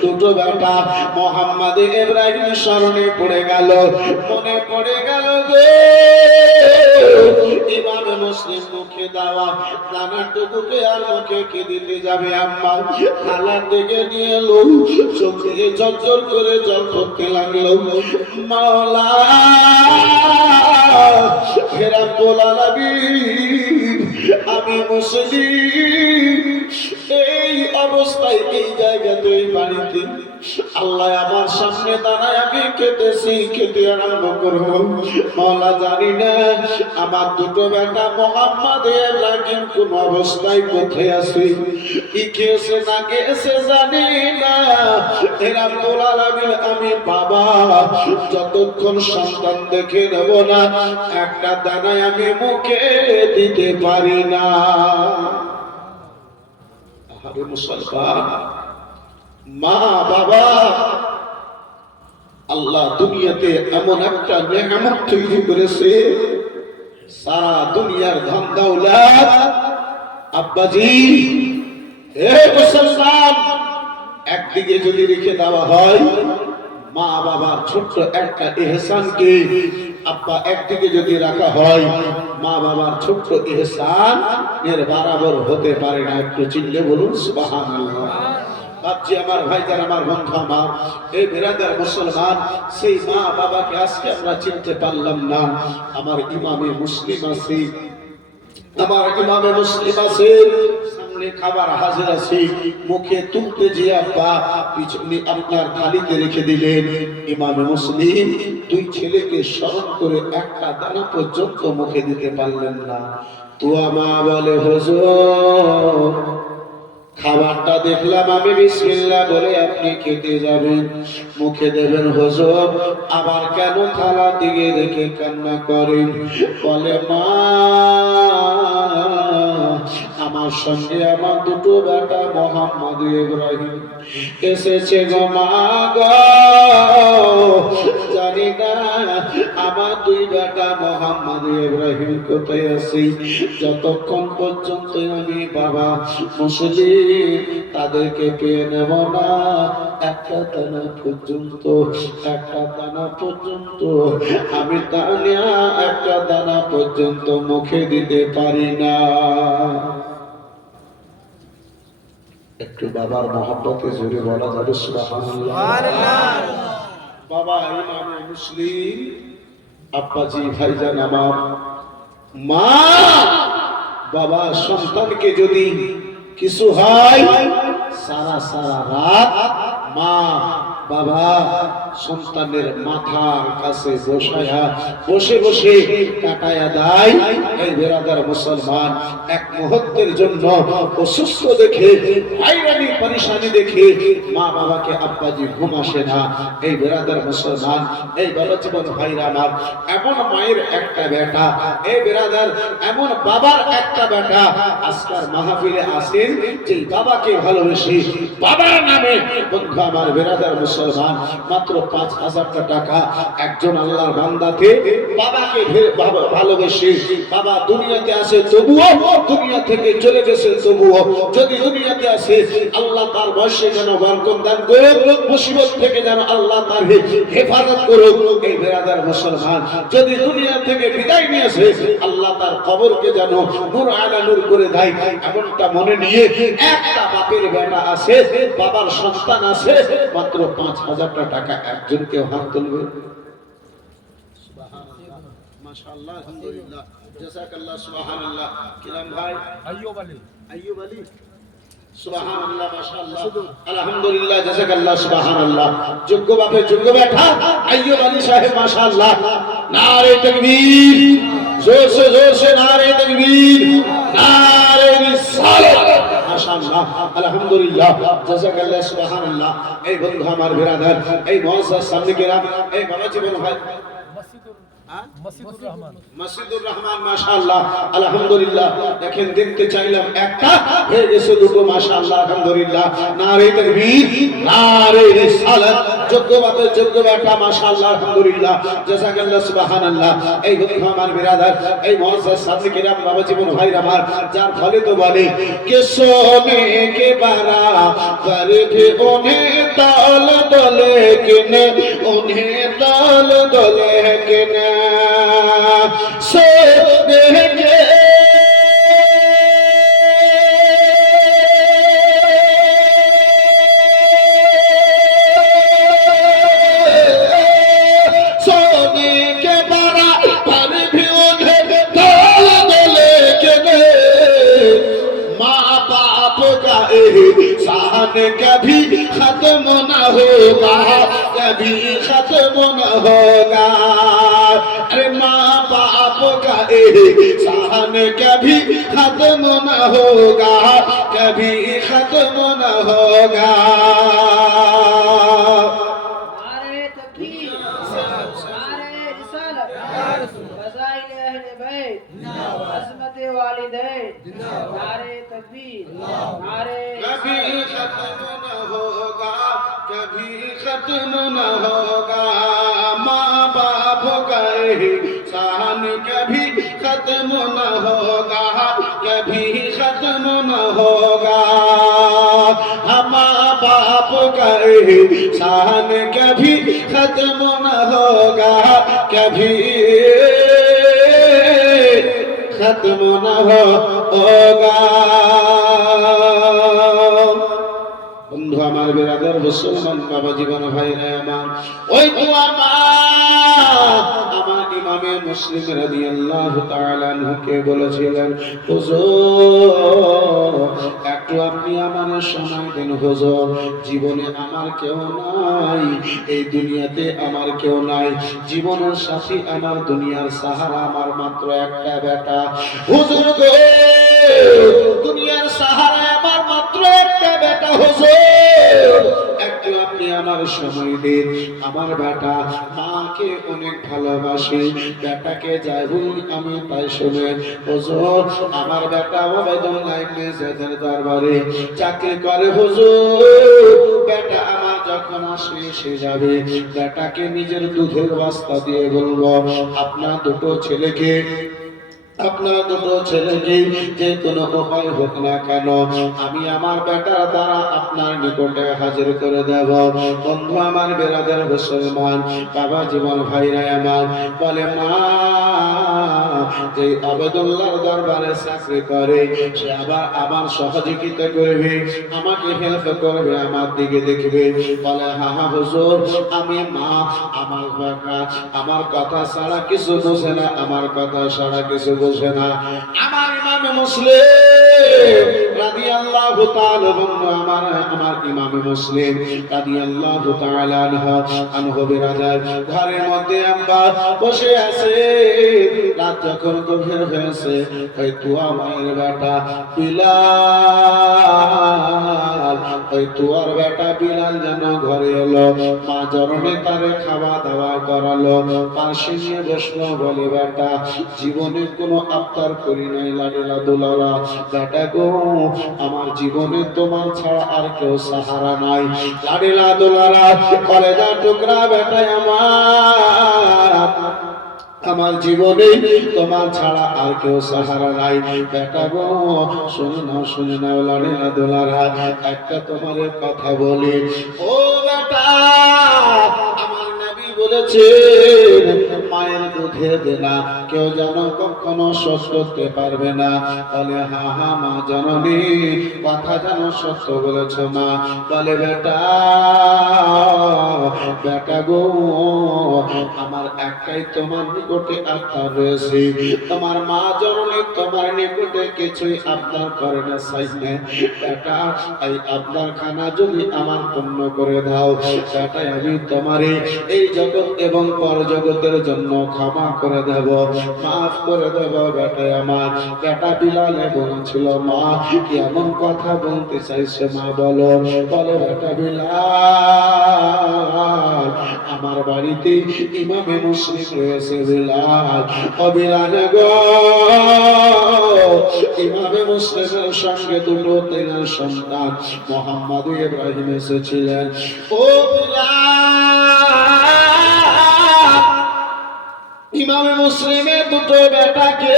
দুটো বেটা মোহাম্মদ ইব্রাহিম স্মরণে পড়ে গেল, মনে পড়ে গেল গো ইমামে মুসলিম মুখে দেওয়া দানাটুকুকে আর মুখে কি দিতে যাবে আম্মা? খালার দিকে নিয়ে এলো, চোখ থেকে ঝরঝর করে জল পড়তে লাগলো। মাওলা হে রাব্বুল আলামিন, আমি মুসলিম এই অবস্থায় এই জায়গাতে এই বাড়িতে আল্লাহ আমার সামনে দাঁড়ায় আমি খেতেছি, খেতে আরম্ভ করব। মাওলা জানি না আমার দুটো বেটা মোহাম্মদ ইব্রাহিম কোন অবস্থায় কোথায় আছে, কি খেয়েছে না খেয়েছে জানি না। হে রাব্বুল আলামিন, আমি বাবা যতক্ষণ সন্তান দেখে নেব না একটা দানায় আমি মুখে দিতে পারি না। আরে মুসলমান, মা বাবা আল্লাহ দুনিয়াতে এমন একটা নেয়ামত তৈরি করেছে, সারা দুনিয়ার ধন দৌলত আব্বাজি হে মুসলমান একদিকে যদি রেখে দেওয়া হয়, মা বাবার ছোট্ট একটা ইহসানকে আব্বা একদিকে যদি রাখা হয়, মা বাবার ছোট্ট ইহসান এর বরাবর হতে পারে না। একটু চিল্লে বলুন সুবহানাল্লাহ। বাপজি আমার ভাইজান আমার বন্ধু আমার এই বিরাদার মুসলমান, সেই মা বাবাকে আজকে আমরা চিনতে পারলাম না। আমার ইমামে মুসলিম আছে, আমার ইমামে মুসলিম আছে, সামনে খাবার হাজির আছে, মুখে তুলতে যে আব্বা পিছনে আপনার থালিতে রেখে দিলেন। ইমামে মুসলিম দুই ছেলেকে স্মরণ করে একটা দানা পর্যন্ত মুখে দিতে পারলেন না। তো মা বলে হুজুর খাবারটা দেখলাম আমি বিসমিল্লাহ বলে আপনি খেতে যাবেন, মুখে দেবেন হুজুর, আবার কেন থালা দিকে রেখে কান্না করেন? বলে মা আমার সঙ্গে আমার দুটো বেটা মোহাম্মদ ইব্রাহিম এসেছে গো মা গো, জানি না আমার দুই বেটা মোহাম্মদ ইব্রাহিম কোথায় আছে। যতক্ষণ পর্যন্ত আমি বাবা মুসলিম তাদেরকে পেয়ে নেব না, একটা দানা পর্যন্ত আমি তানিয়া একটা দানা পর্যন্ত মুখে দিতে পারি না। একটু বাবার মহব্বতে জোরে বলা যাবে সুবহানাল্লাহ। বাবা ইমামে মুসলিম, আব্বাজি ভাইজান আমার, মা বাবা সন্তানকে যদি কিছু হয় সারা সারা রাত মা বাবা সন্তানের মাথার কাছে বসে বসে কাটায়া দেয়। এই বেরাদার মুসলমান, এক মুহূর্তের জন্য অসুস্থ দেখে, হয়রানি পরেশানি দেখে মা বাবাকে আব্বাজি ঘুম আসে না। এই বেরাদার মুসলমান, এই বলজীবন ভাইরা আমার, এমন মায়ের একটা বেটা, এই বেরাদার এমন বাবার একটা বেটা আজকাল মাহফিলে আসেন যে বাবাকে ভালোবেসে বাবার নামে, বন্ধু আমার বেরাদার মুসলমান, মাত্র 5,000 টাকা একজন আল্লাহর বান্দাকে বাবাকে ভালোবেসে, বাবা দুনিয়াতে আসে তবুও, দুনিয়া থেকে চলে গেছে তবুও, যদি দুনিয়াতে আসে আল্লাহ তার বয়সে যেন বরকত দান করুক, মুসিবত থেকে যেন আল্লাহ তার হেফাজত করুক। এই বেরাদার মুসলমান, যদি দুনিয়া থেকে বিদায় নিয়েছে আল্লাহ তার কবরকে যেন নূর আলা নূর করে দেয়, এমনটা মনে নিয়ে একটা বাপের বেটা আছে, বাবার সন্তান আছে, মাত্র 5,000 টাকা একজনকে হাত তুলবে। সুবহানাল্লাহ, মাশাআল্লাহ, আলহামদুলিল্লাহ, জাযাকাল্লাহ, সুবহানাল্লাহ। কিলাম ভাই আইয়ুব আলী, সুবহানাল্লাহ, মাশাআল্লাহ, আলহামদুলিল্লাহ, জাযাকাল্লাহ, সুবহানাল্লাহ। যোগ্য বাপে যোগ্য বেটা আইয়ুব আলী সাহেব, মাশাআল্লাহ। নারে তাকবীর, জোর সে নারে তাকবীর, নারে রিসালাত, মাশাআল্লাহ, আলহামদুলিল্লাহ, জাযাকাল্লাহ, সুবহানাল্লাহ। এই বন্ধু আমার বিরাদার, এই মুআজ্জাজ সামনে কেরাম, এই বাবা জীবন ভাই মাসিদুর রহমান, মাশাআল্লাহ, আলহামদুলিল্লাহ। দেখেন, দেখতে চাইলাম একটা, হয়ে গেছে দুটো, মাশাআল্লাহ, আলহামদুলিল্লাহ। নারে তাকবীর, নারে রিসালাত, যোগ্য বাপে যোগ্য বেটা, মাশাআল্লাহ, আলহামদুলিল্লাহ, জাযাকাল্লাহ, সুবহানাল্লাহ। এই বন্ধু আমার বিরাদার, এই মুআজ্জাজ সামনে কেরাম, বাবা জীবন ভাই আমার, যার ফলে তো বলে কে সোনে কে বারা पर भी उन्हें ताल दले किने, उन्हें ताल दले किने सोने के सोने के बारा पर भी उन्हें ताल दले किने, माँ बाप का एहसान कभी खत्म न होगा, कभी खत्म न होगा। अरे माँ बाप का एहसान कभी खत्म न होगा, कभी खत्म न होगा। नारे तकबीर, नारे रिसालत, फज़ाइल अहले बैत, अज़मत वालिदैन, नारे तकबीर, नारे कभी खत्म न होगा, कभी खत्म न होगा। माँ बाप का एहसान कभी खत्म न होगा, कभी खत्म न होगा। माँ बाप का एहसान कभी खत्म न होगा, कभी खत्म न होगा। বন্ধু আমার, বিরাদার মুসলমান, বাবা জীবন ভাইরা আমার, ওই তো আমার ইমামে মুসলিম রাদিয়াল্লাহু তাআলা আনহুকে বলেছিলেন, হুজুর একটু আপনি আমার সময় দেন হুজুর, জীবনে আমার কেউ নাই, এই দুনিয়াতে আমার কেউ নাই, জীবনের সাথী আমার, দুনিয়ার সাহারা আমার মাত্র একটা বেটা। হুজুর গো, দুনিয়ার সাহারা আমার মাত্র একটা বেটা হুজুর, একটু আপনি আমার সময় দিন। আমার বেটা মাকে অনেক ভালোবাসে, বেটাকে যাই বলি আমি তাই শুনে। হুজুর আমার বেটা ওবায়দুল্লাহ ইবনে যায়েদের দরবারে চাকরি করে হুজুর। বেটা আমার যখন আসে এসে যাবে, বেটাকে নিজের দুধের বস্তা দিয়ে বলবো, আপনার দুটো ছেলেকে যে কোনো উপায় হোক না কেন আমি আমার বেটার দ্বারা আপনার নিকটে হাজির করে দেব। বন্ধু আমার, বেরাদার মুসলমান, বাবা জীবন ভাইরা আমার বলে, মা যে আবেদুল্লাহর দরবারে চাকরি করে সে আবার আমার সহযোগিতা করবে, আমাকে হেল্প করবে, আমার দিকে দেখবে। বলে, হ্যাঁ হ্যাঁ হুজুর, আমি মা আমার বেটা আমার কথা ছাড়া কিছু বোঝে না, আমার কথা ছাড়া কিছু বোঝে না। আমার ইমামে মুসলিম রাদিয়াল্লাহু তাআলা আমার ইমামে মুসলিম রাদিয়াল্লাহু তাআলা আনহু বিরাদার ঘরের মধ্যে আম্মা বসে আছে। রাত যখন গভীর হয়েছে, হয়তো আমার বেটা বিলাল, হয়তো আর বেটা বিলাল যেন ঘরে এলো। মা জননী তারে খাওয়া দাওয়া করালো, পাশে নিয়ে বসলো। বলে, বেটা জীবনে কোনো আবদার করি নাই লাডেলা দোলারা, বেটা গো আমার জীবনে তোমার ছাড়া আর কেউ সাহারা নাই। লাডেলা দোলারা কলেজা টুকরা বেটা আমার জীবনে তোমার ছাড়া আর কেউ সাহারা নাই। বেটা গো শুনে নাও লাডেলা দোলারা, একটা তোমার কথা বলি। ও বেটা, আমার নবী বলেছেন মায়ের দুধে দেনা কেউ যেন কখনো শোধ করতে পারবে না। বলে, হ্যাঁ হ্যাঁ মা জননী, কথা যেন সত্য বলেছ মা। বলে, বেটা গো আমার একটাই তোমার নিকটে আবদার রয়েছে। তোমার মা জননী তোমার নিকটে কিছুই আবদার করে না, চাই না। বেটা এই আবদার খানা যদি আমার পূর্ণ করে দাও, বেটা আমি তোমারে এই জগৎ এবং পর জগতের জন্য ক্ষমা করে দেব, মাফ করে দেব। বেটা আমার, বেটা বিলালে বলেছিল, মা এমন কথা বলতে চাইছে মা বলো। বলে, বেটা বিলাল আমার বাড়িতে ইমামে মুসলিম রয়েছে। বিলাল ও বিলাল গো, ইমামে মুসলিমের সঙ্গে দুটো তেনার সন্তান মোহাম্মদ ইব্রাহিম এসেছিলেন। ও বিলাল, ইমামে মুসলিমের দুটো বেটাকে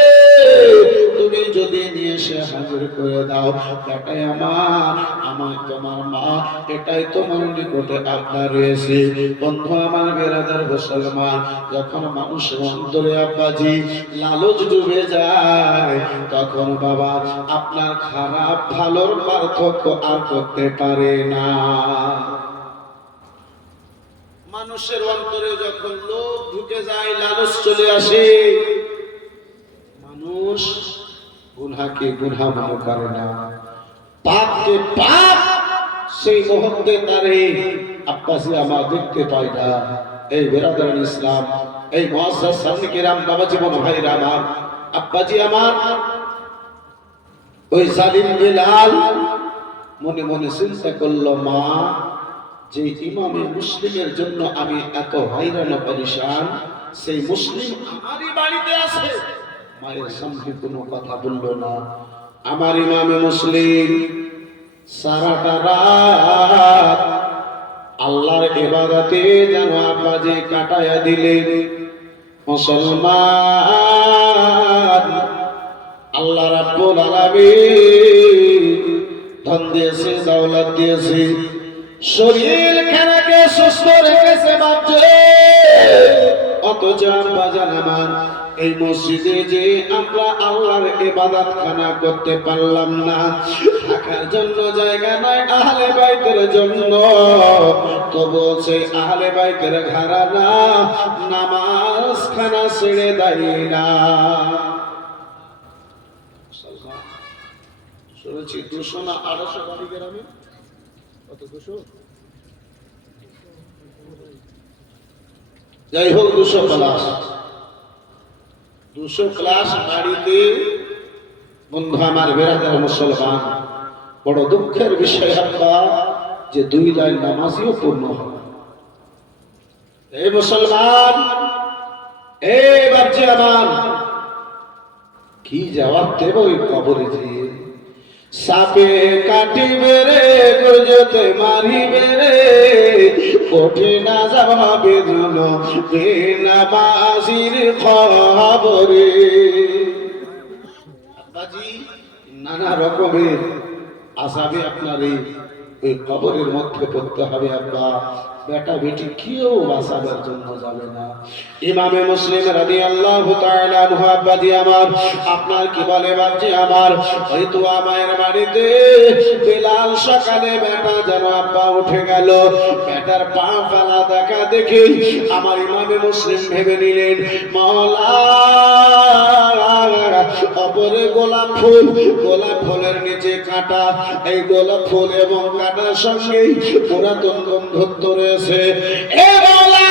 তুমি যদি নিয়ে এসে হাজির করে দাও, বেটাই আমার তোমার মা, এটাই তোমার নিকটে আবদার রয়েছে। বন্ধু আমার, বেরাদার মুসলমান, যখন মানুষের অন্তরে আব্বাজি লালচ ডুবে যায়, তখন বাবা আপনার খারাপ ভালোর পার্থক্য আর করতে পারে না। মানুষের অন্তরে যখন লোভ ঢুকে যায়, লালচ চলে আসে, মানুষ গুনাহকে গুনাহ মনে করে না, পাপকে পাপ সেই মুহূর্তে তারে আব্বাসি আমার দেখতে পায় না। এই বেরাদার ইসলাম, এই মুআজ্জাজ সামনে কিরাম, বাবা জীবন ভাইরা আমার, আব্বাজি আমার, ওই জালিম বিলাল মনে মনে চিন্তা করলো, মা যে ইমামে মুসলিমের জন্য আমি এত হয়রান পরেশান, সেই মুসলিম আমারই বাড়িতে আছে। মায়ের সামনে কোনো কথা বলল না। আমার ইমামে মুসলিম সারাটা রাত আল্লাহর ইবাদতে যেন আব্বাজি কাটায়া দিলেন। মুসলমান, আল্লাহ রাব্বুল আলামিন ধন দিয়েছে, দৌলত দিয়েছে, শরীর খানাকে সুস্থ রেখেছে বাপরে, অথচ বাজান আমার এই মসজিদে যে আমরা আল্লাহর ইবাদত খানা করতে পারলাম না, থাকার জন্য জায়গা নাই আহলে বাইতের জন্য, তবু সেই আহলে বাইতের ঘরানা নামাজ খানা ছেড়ে দেয় না। শুনেছি 200 না 800 বাড়ি গ্রামে, কত 200, যাই হোক 200 প্লাস বাড়িতে। বন্ধু আমার, বেরাদার মুসলমান, বড় দুঃখের বিষয় আব্বা, যে 2 লাইন নামাজও পূর্ণ হবে। এই মুসলমান, এই বাচ্চা আমার, কি জবাব দেব ওই কবরে গিয়ে? সাপে কাটিবে রে, গজতে মারিবে রে, কঠিন আযাব হবে দুনো বেনামাজির খবরে। আব্বাজি, নানা রকমের আযাবে আপনার এই ওই কবরের মধ্যে পড়তে হবে। আব্বা, বেটা বেটি কেউ বাঁচাবার জন্য যাবে না। ইমামে মুসলিম রাদিয়াল্লাহু তাআলা আনহু, আব্বাজি আমার, আপনার কি বলে বাপজি আমার, হয়তো আমার বাড়িতে বেলাল সকালে বেটা যেন আব্বা উঠে গেল, বেটার পা ফেলা দেখা দেখে আমার ইমামে মুসলিম ভেবে নিলেন মাওলা অপরে গোলাপ ফুল, গোলাপ ফুলের নিচে কাঁটা, এই গোলাপ ফুল এবং কাঁটার সঙ্গে পুরাতন বন্ধুত্ব রয়েছে। এ মাওলা,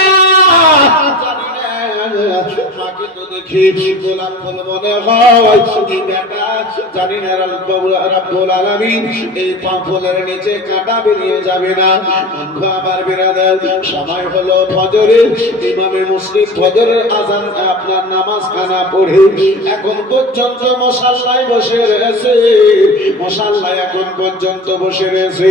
মাকে তো দেখি গোলাপ ফুল মনে হয়, এই বেটা জানি না রব্বুল আলামিন এই পা ফুলের নিচে কাঁটা বেরিয়ে যাবে না। বন্ধু আমার বিরাদার, সময় হলো ফজরের। ইমামে মুসলিম ফজরের আযান আপনার নামাজ খানা পড়ে এখন পর্যন্ত মুসাল্লায় বসে রয়েছে, মুসাল্লায় এখন পর্যন্ত বসে রয়েছে।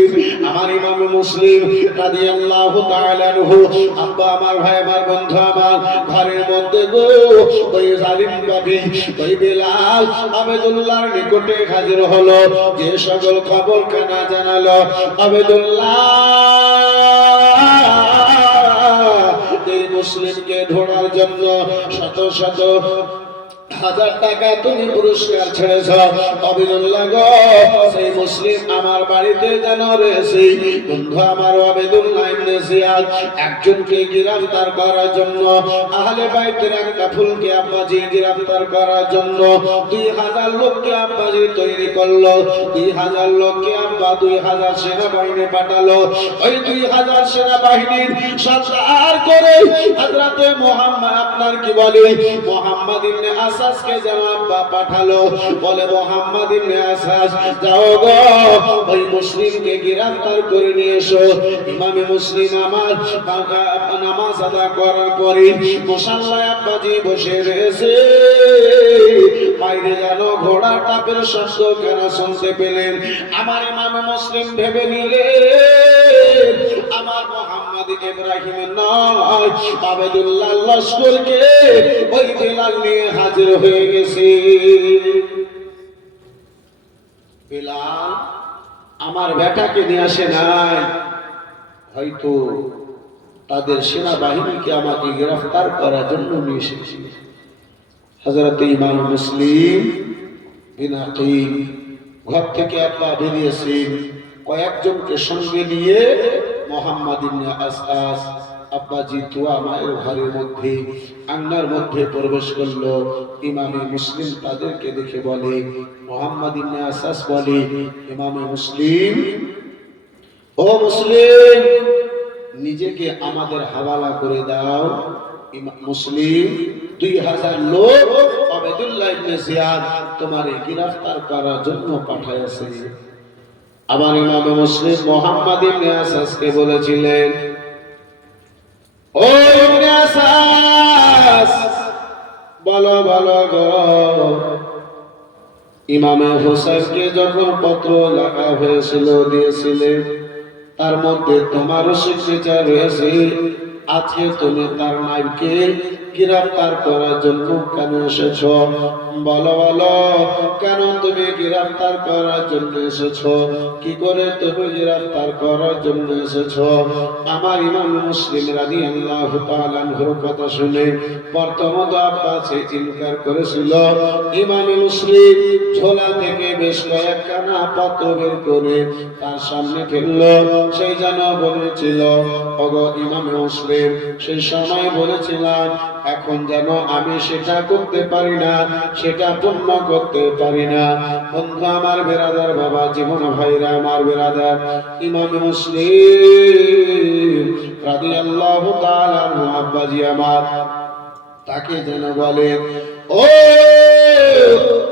আমার ইমামে মুসলিম রাদিয়াল্লাহু তাআলা আনহু, আব্বা আমার, ভাই আমার, বন্ধু আমার, ঘরের মধ্যে গো ওই জালিম বাবি ওই বেলাল আবেদুল্লাহর নিকটে হাজির হলো, যে সকল খবর কানা জানালো। আবেদুল্লাহ এই মুসলিমকে ধরার জন্য শত শত হাজার টাকা তুমি পুরস্কার ছেড়েছ। আবেদুল্লাহ গো, সেই মুসলিম আমার বাড়িতে যেন রয়েছে। বন্ধু আমার আবেদুল্লাহ ইবনে জিয়াদ একজনকে গ্রেফতার করার জন্য, আহলে বাইতের একটা ফুলকে আব্বাজি গ্রেফতার করার জন্য 2000 লোককে আব্বাজি তৈরি করলো। 2000 লোককে আব্বা 2000 সেনাবাহিনী পাঠালো। ওই 2000 সেনাবাহিনীর সরদার করে হযরতে মুহাম্মদ, আপনার কি বলে, মুহাম্মদ ইবনে আসাসকে যেন আব্বা পাঠালো। বলে মুহাম্মদ ইবনে আসাস, যাও গো ওই মুসলিমকে গ্রেফতার করে নিয়ে এসো। ইমামে মুসলিম আমার নামাজ আদা করার পরে মুসাল্লায় আব্বাজি বসে রয়েছে। বাইরে যেন ঘোড়া টাপের শব্দ কেন শুনতে পেলেন? আমার ইমামে মুসলিম ভেবে নিলেন আমার মুহাম্মদ ইব্রাহিম নয়, আবেদুল্লাহ লস্করকে ওই বেলাল নিয়ে হাজির হয়ে গেছে। বেলাল আমার বেটাকে নিয়ে আসে নাই, হয়তো তাদের সেনাবাহিনীকে আমাকে গ্রেফতার করার জন্য নিয়ে এসেছে। হযরত ইমাম মুসলিম বিন আকিল ঘর থেকে আব্বা বেরিয়েছেন, কয়েকজনকে সঙ্গে নিয়ে মুহাম্মদ ইবনে আসাস আব্বাজি তুয়া মায়ের ঘরের মধ্যে আঙ্গনার মধ্যে প্রবেশ করলো। ইমামে মুসলিম তাদেরকে দেখে বলে, মুহাম্মদ ইবনে আসাস বলে, ইমামে মুসলিম, ও মুসলিম, নিজেকে আমাদের হাওয়ালা করে দাও। মুসলিম 2000 লোক আবেদুল্লাহ ইবনে জিয়াদ তোমারে গ্রেফতার করার জন্য পাঠাইছে। আমার ইমামে মুসলিম মুহাম্মদ ইবনে আসাসকে বলেছিলেন, ও ইবনে আসাস, বলো বলো গো, ইমামে হোসেনকে যখন পত্র লেখা হয়েছিল দিয়েছিলেন, তার মধ্যে তোমারও সিগনেচার রয়েছে। আজকে তুমি তার নাইবকে গ্রেফতার করার জন্য কেন এসেছ? বলো বলো, কেন তুমি গ্রেফতার করার জন্য এসেছ? কি করে তুমি গ্রেফতার করার জন্য এসেছ? আমার ইমাম মুসলিম রাদিয়াল্লাহু তাআলা আনহুর কথা শুনে প্রথমত আব্বাস ইনকার করেছিল। ইমাম মুসলিম ঝোলা থেকে বেশ কয়েকখানা পত্র বের করে তার সামনে ফেলল। সেই যেন বলেছিল, ওগো ইমাম মুসলিম, সেই সময় বলেছিলাম, এখন যেন আমি সেটা করতে পারি না, সেটা পূর্ণ করতে পারি না। বন্ধু আমার বেরাদার, বাবা জীবন ভাইরা আমার বেরাদার, ইমাম মুসলিম রাদিয়াল্লাহু তাআলা আনহু আব্বাজি আমার তাকে যেন বলে, ও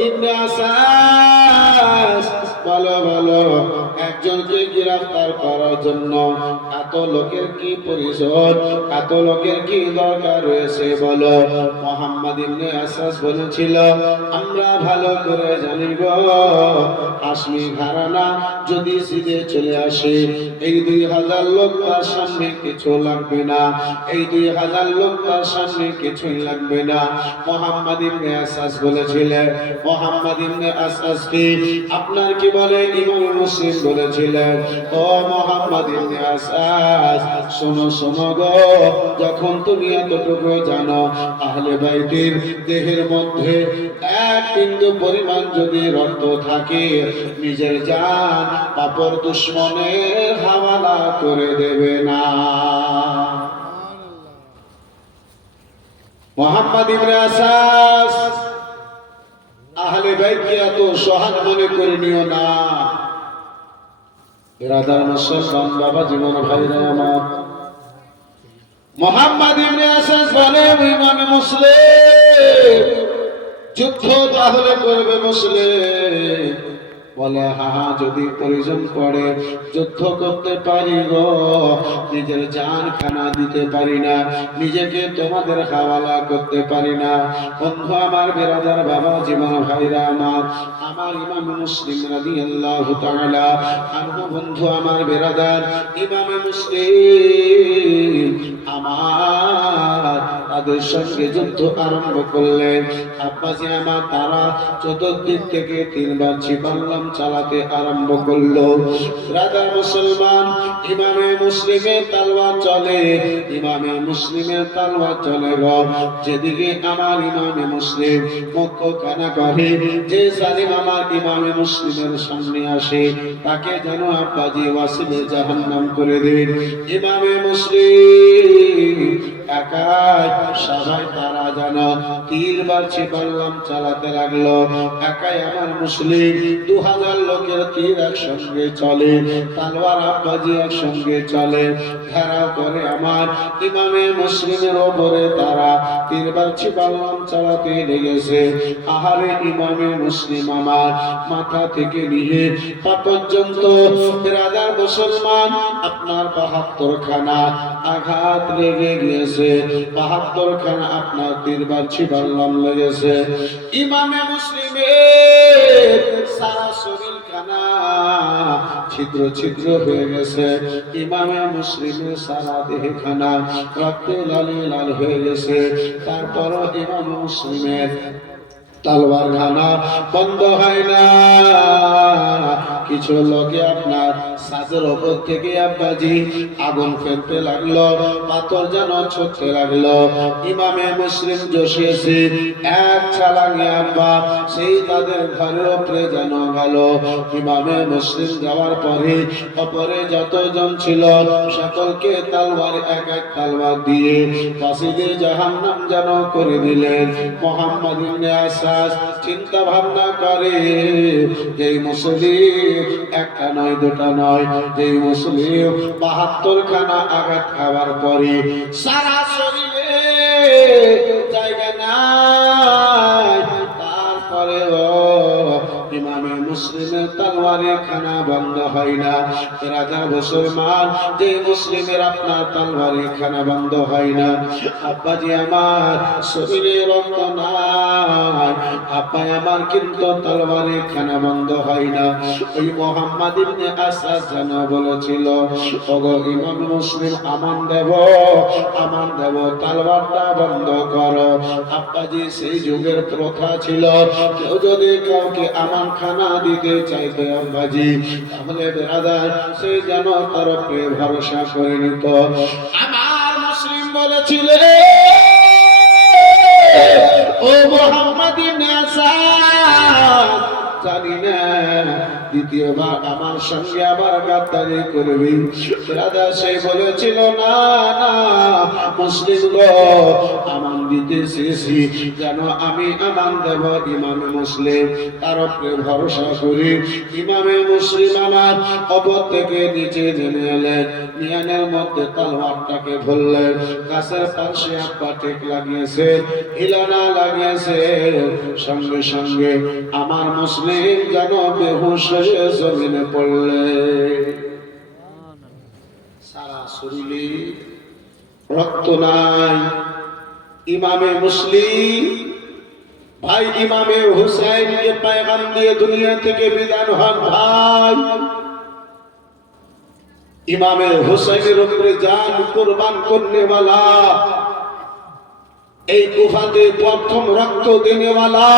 ইবনে আসাস, বলো বলো, একজন একজনকে গ্রেফতার করার জন্য এত লোকের কি প্রয়োজন, এত লোকের কি দরকার রয়েছে বলো? মুহাম্মদ ইবনে আসাস বলেছিল, আমরা ভালো করে জানি গো, হাশমি ঘরানা যদি সিধে চলে আসে, এই 2000 লোক তার সামনে কিছু লাগবে না, এই 2000 লোক তার সামনে কিছুই লাগবে না। মুহাম্মদ ইবনে আসাস বলেছিলেন, মুহাম্মদ ইবনে আসাস কি আপনার কি বলে? ইমাম মুসলিম বলেছিলেন, ও মুহাম্মদ ইবনে আসাস, শোনো শোনো গো, যখন তুমি এতটুকু জানো আহলে বাইতের দেহের মধ্যে এক বিন্দু পরিমাণ যদি রক্ত থাকে, নিজের জান অপর দুশমনের হাওয়ালা করে দেবে না। মুহাম্মদ ইবনে আসাস আহলে বাইতকে এত সহজ মনে করে নিও না। বিরাদার মুসলমান বাবা জীবন ভাইরা আমার, মুহাম্মদ ইবনে আসাস বলে, ইমামে মুসলিম যুদ্ধ তাহলে করবে মুসলিম? বলে হ্যাঁ, যদি প্রয়োজন পড়ে যুদ্ধ করতে পারি গো, নিজের জান খানা দিতে পারি না, নিজেকে তোমাদের হাওয়ালা করতে পারি না। বন্ধু আমার, বিরাদার বাবা জীবন ভাইরা আমার, আমার ইমাম মুসলিম রাদিয়াল্লাহু তাআলা আনহু, বন্ধু আমার বিরাদার, ইমামে মুসলিম আমার তাদের সঙ্গে যুদ্ধ আরম্ভ করলেন। আব্বাজি আমার, তারা চতুর্দিক থেকে 3 বার ছিপাল্লাম চালাতে আরম্ভ করলো। রাজা মুসলমান, ইমামে মুসলিমের তলোয়ার চলে, ইমামে মুসলিমের তলোয়ার চলে গো, যেদিকে আমার ইমামে মুসলিম মুখ্য কানা করে, যে জালিম আমার ইমামে মুসলিমের সামনে আসে, তাকে যেন আব্বাজি ওয়াসিলে জাহান্নাম করে দেন। ইমামে মুসলিম একাই সবাই তারা যেন 3 বার ছিপাল্লাম চালাতে লাগলো। একাই আমার মুসলিম 2000 লোকের তীর একসঙ্গে চলে, তলোয়ার আব্বাজি একসঙ্গে চলে, ঘেরাও করে আমার ইমামে মুসলিমের ওপরে তারা 3 বার ছিপাল্লাম চালাতে লেগেছে। আহারে ইমামে মুসলিম আমার মাথা থেকে নিয়ে পা পর্যন্ত, রাজার মুসলমান আপনার 72 খানা আঘাত লেগে গিয়েছে, 72 খানা আপনার 3 বার ছিপাল্লাম লেগেছে। ইমামে মুসলিমের সারা শরীর খানা ছিদ্র ছিদ্র হয়ে গেছে, ইমামে মুসলিমের সারা দেহ খানা রক্তে লালে লাল হয়ে গেছে। তারপরও ইমাম মুসলিমের তলোয়ার খানা বন্ধ হয় না। কিছু লোকে আপনার সাজের ওপর থেকে আব্বাজি আগুন ফেলতে লাগলো, পাথর যেন ছুটতে লাগলো। ইমামে মুসলিম জোশিয়েছে এক ছালাঙে আব্বা সেই তাদের ঘরের উপরে যেন গেল। ইমামে মুসলিম যাওয়ার পরে অপরে যতজন ছিল সকলকে তলোয়ার এক এক তলোয়ার দিয়ে ফাঁসিতে জাহান্নাম যেন করে দিলেন। মুহাম্মদ ইবনে আসাস চিন্তা ভাবনা করে, যেই মুসলিম একটা নয় দুটা নয়, যেই মুসলিম 72 খানা আঘাত খাওয়ার পরে সারা শরীরে জায়গা নাই, তারপরেও ইমামে মুসলিমের তলোয়ারের খানা বন্ধ হয় না। রাজা মুসলমান, যে মুসলিমের আপনার তলোয়ারের খানা বন্ধ হয় না। আব্বাজি আমার শরীরে রক্ত নাই, আব্বাই আমার কিন্তু তলোয়ারের খানা বন্ধ হয় না। ওই মুহাম্মদ ইবনে আসাস যেন বলেছিল, ওগো ইমাম মুসলিম আমান দেব, আমান দেব, তলোয়ারটা বন্ধ করো। আব্বাজি সেই যুগের প্রথা ছিল, কেউ যদি কাউকে আমান খানা দিতে চাইতো আব্বাজি, তাহলে বেরাদার সে যেন তার উপরে ভরসা করে নিত। আমার মুসলিম বলেছিলেন, ও মুহাম্মদ ইবনে আসাস, জানি না দ্বিতীয়বার আমার সঙ্গে আবার গাদ্দারি করবি। রাজা সে বলেছিল, না না মুসলিম গো, আমান দিতে চেয়েছি যেন আমি আমান দেব ইমামে মুসলিম, তার উপরে ভরসা করি। ইমামে মুসলিম আমার কবর থেকে নিচে নেমে এলেন, মিয়ানের মধ্যে তলোয়ারটাকে ধরলেন, গাছের পাশে আব্বা টেক লাগিয়েছে, ইলানা লাগিয়েছে, সঙ্গে সঙ্গে আমার মুসলিম যেন বেহুশ হয়ে জমিনে পড়লে। সারা শরীরে রক্ত নাই। ইমামে মুসলিম ভাই ইমামে হুসাইনকে পেগাম দিয়ে দুনিয়া থেকে বিদায় হন। ভাই ইমামে হুসাইনের উপরে জান কুরবান করনেওয়ালা, এই কুফাতে প্রথম রক্ত দেনেওয়ালা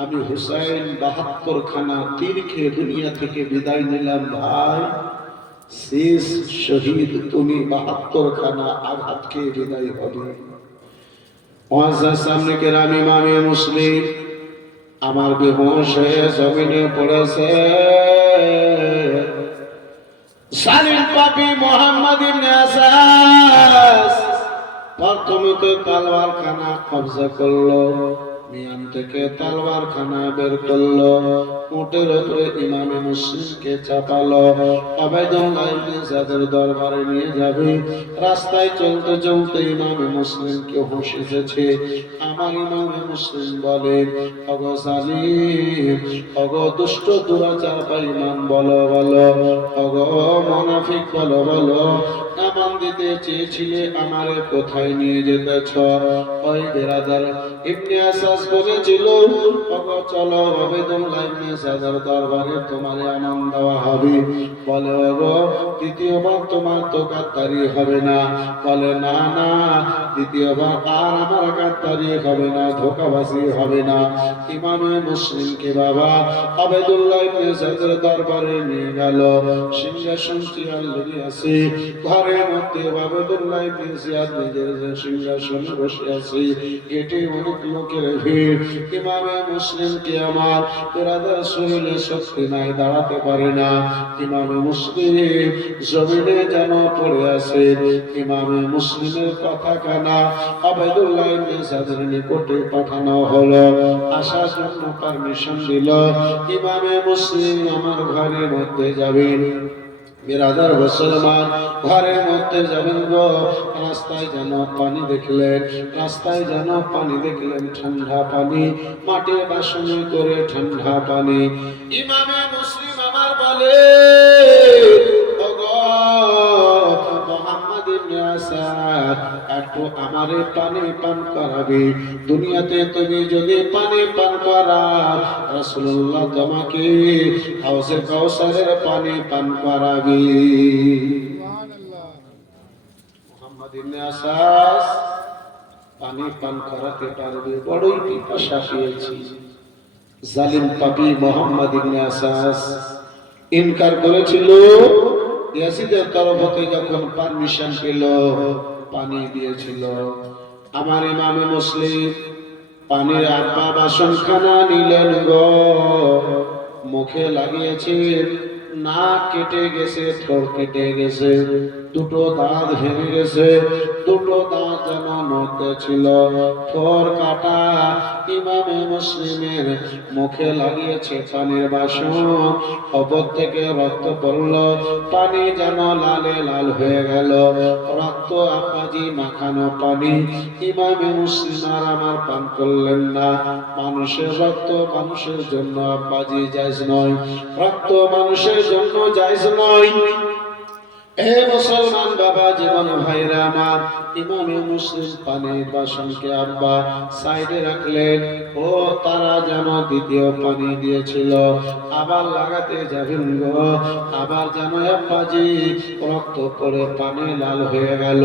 আমি হুসাইন ৭২ খানা তীর খেয়ে দুনিয়া থেকে বিদায় নিলাম। ভাই শেষ শহীদ তুমি, ৭২ খানা আঘাত খেয়ে বিদায় হবে। সামনে কেরাম ইমামে মুসলিম আমার বেহুশ হয়ে জমিনে পড়েছে। জালিম পাপী মুহাম্মদ ইবনে আসাস প্রথমে তো তলোয়ার খানা কবজা করলো, মিয়ান থেকে তলোয়ার খানা বের করলো, উটের উপরে ইমামে মুসলিমকে চাপালো, ওবায়দুল্লাহ ইবনে জিয়াদের দরবারে নিয়ে যাবে। রাস্তায় চলতে চলতে ইমামে মুসলিমকে হুঁশ এসেছে। আমার ইমামে মুসলিম বলে, ওগো জালিম, ওগো দুষ্ট দুরাচার বেঈমান, বলো বলো, ওগো মুনাফিক বলো বলো, আমান দিতে চেয়েছিলে আমারে কোথায় নিয়ে যেতেছ? ওই বেরাদার ইবনে আসাস বলেছিল, ওগো চলো ওবায়দুল্লাহ ইবনে জিয়াদের দরবারে তোমারে আমান দেওয়া হবে। বলে ওগো দ্বিতীয়বার তোমার তো গাদ্দারি হবে না। বলে না না, দ্বিতীয়বার আর আমার গাদ্দারি হবে না, ধোঁকাবাজি হবে না। ইমামে মুসলিমকে বাবা ওবায়দুল্লাহ ইবনে জিয়াদের দরবারে নিয়ে গেল। সিংহাসন চেয়ার লেগে আছে, ঘরের মধ্যে ওবায়দুল্লাহ ইবনে জিয়াদ নিজের সিংহাসনে বসে আছে। গেটে অনেক লোকের ভিড়। ইমামে মুসলিমকে আমার বেরাদার শরীরে শক্তি নাই, দাঁড়াতে পারে না। ইমামে মুসলিম জমিনে যেন পড়ে আছে। ইমামে মুসলিমের কথা কানা ওবায়দুল্লাহ ইবনে জিয়াদের নিকটে পাঠানো হলো। আসার জন্য পারমিশন দিল। ইমামে মুসলিম আমার ঘরের মধ্যে যাবেন। বিরাদার মুসলমান ঘরের মধ্যে যাবেন গো, রাস্তায় যেন পানি দেখলেন, রাস্তায় যেন পানি দেখলেন, ঠান্ডা পানি, মাটির বাসনে করে ঠান্ডা পানি। ইমামে মুসলিম আমার বলে, ওগো মুহাম্মদ ইবনে আসাদ, একটু আমারে পানি পান করাবে। দুনিয়াতে তুমি যদি পানি পান করাও, রাসূলুল্লাহ তোমাকে হাউজে কাউসারের পানি পান করাবে। সুবহানাল্লাহ। মুহাম্মদ ইবনে আসাস পানি পান করাতে পারবে, বড়ই পিপাসা পেয়েছি। জালিম পাপী মুহাম্মদ ইবনে আসাস ইনকার করেছিল। ইয়াজিদের তরফ থেকে যখন পারমিশন পেল, পানি দিয়েছিল। আমার ইমামে মুসলিম পানির আব্বা বাসনখানা নিলেন গো, মুখে লাগিয়েছে, নাক কেটে গেছে, ঠোঁট কেটে গেছে, দুটো দাঁত ভেঙে গেছে, দুটো দাঁত যেন মধ্যে ছিল, ঠোঁট কাটা। ইমামে মুসলিমের মুখে লাগিয়েছে পানির বাসন, কবর থেকে রক্ত পড়ল, পানি যেন লালে লাল হয়ে গেল, রক্ত আব্বাজি মাখানো পানি। ইমামে মুসলিম আর আমার পান করলেন না। মানুষের রক্ত মানুষের জন্য আব্বাজি জায়েজ নয়, রক্ত মানুষের জন্য জায়েজ নয়। হে মুসলমান বাবা জীবন ভাইরা আমার, ইমামে মুসলিম পানির বাসনকে আব্বা সাইডে রাখলেন। ও তারা যেন দ্বিতীয় পানি দিয়েছিল, আবার লাগাতে যাবেন গো, আবার যেন আব্বাজি রক্ত পড়ে পানি লাল হয়ে গেল।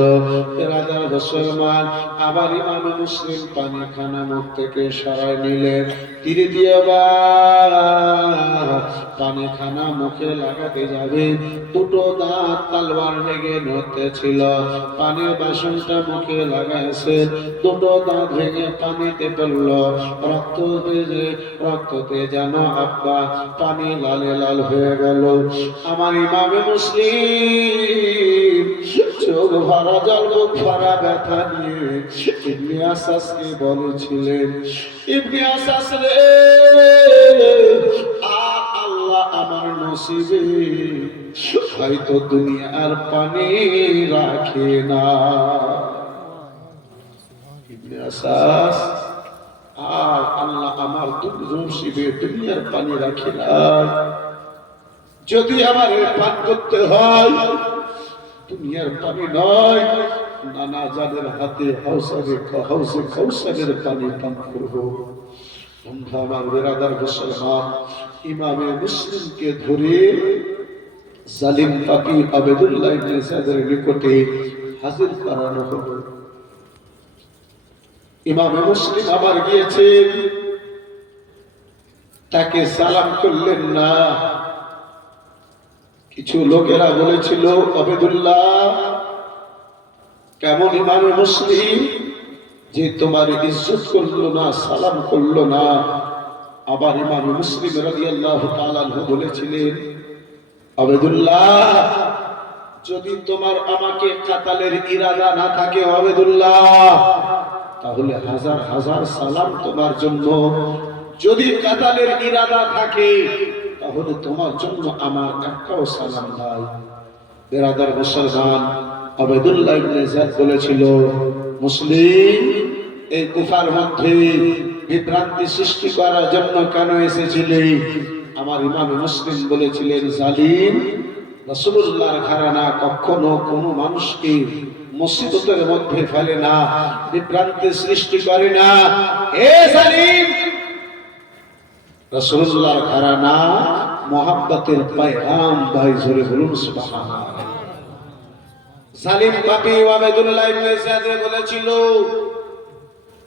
বেরাদার মুসলমান আবার ইমামে মুসলিম পানি খানা মুখ থেকে সরাই নিলেন। তৃতীয়বার পানি খানা মুখে লাগাতে যাবে, দুটো দাঁত তলোয়ার লেগে নড়তেছিল, পানির বাসনটা মুখে লাগাইছে, দুটো দাঁত ভেঙে পানিতে পড়ল, রক্ততে যেন আব্বা পানি লালে লাল হয়ে গেল। আমার ইমামে মুসলিম চোখ ভরা জল, মুখ ভরা ব্যথা নিয়ে ইবনে আসাসকে বলেছিলেন, ইবনে আসাস রে, আল্লাহ আমার নসিবে হয়তো দুনিয়ার পানি রাখে না। ইবনে আসাস, আর আল্লাহ আমার নসিবে দুনিয়ার পানি রাখে না, যদি আমার পান করতে হয় দুনিয়ার পানি নয়, নানা জানের হাতে হাউসে কাউসারের পানি পান করবো। আমার বেরাদার মুসলমান, ইমামে মুসলিমকে ধরে জালিম পাপী আবেদুল্লাহ ইবনে সাদের নিকটে হাজির করানো হলো। ইমামে মুসলিম আবার গিয়েছেন, তাকে সালাম করলেন না। কিছু লোকেরা বলেছিল, আবেদুল্লাহ কেমন ইমামে মুসলিম যে তোমার ইজ্জত করলো না, সালাম করলো না। আবার ইমামে মুসলিম রাদিয়াল্লাহু তাআলা আনহু বলেছিলেন, আবেদুল্লাহ যদি তোমার আমাকে কাতালের ইরাদা না থাকে আবেদুল্লাহ, তাহলে হাজার হাজার সালাম তোমার জন্য। যদি কাতালের ইরাদা থাকে তাহলে তোমার জন্য আমার একটাও সালাম নাই। বেরাদার মুসলমান, আবেদুল্লাহ ইবনে যায়েদ বলেছিল, মুসলিম এই কুফার মধ্যে বিভ্রান্তি সৃষ্টি করার জন্য কেন এসেছিলে? আমার ইমামে মুসলিম বলেছিলেন, জালিম রাসূলুল্লাহর ঘরানা কখনো কোনো মানুষকে মুসিবতের মধ্যে ফেলে না, বিভ্রান্তি সৃষ্টি করে না। এ জালিম, রাসূলুল্লাহর ঘরানা মুহাব্বতের পয়গাম ভাই, জোরে বলুন সুবহানাল্লাহ। জালিম পাপী আবেদুল্লাহ ইবনে যায়েদ বলেছিল,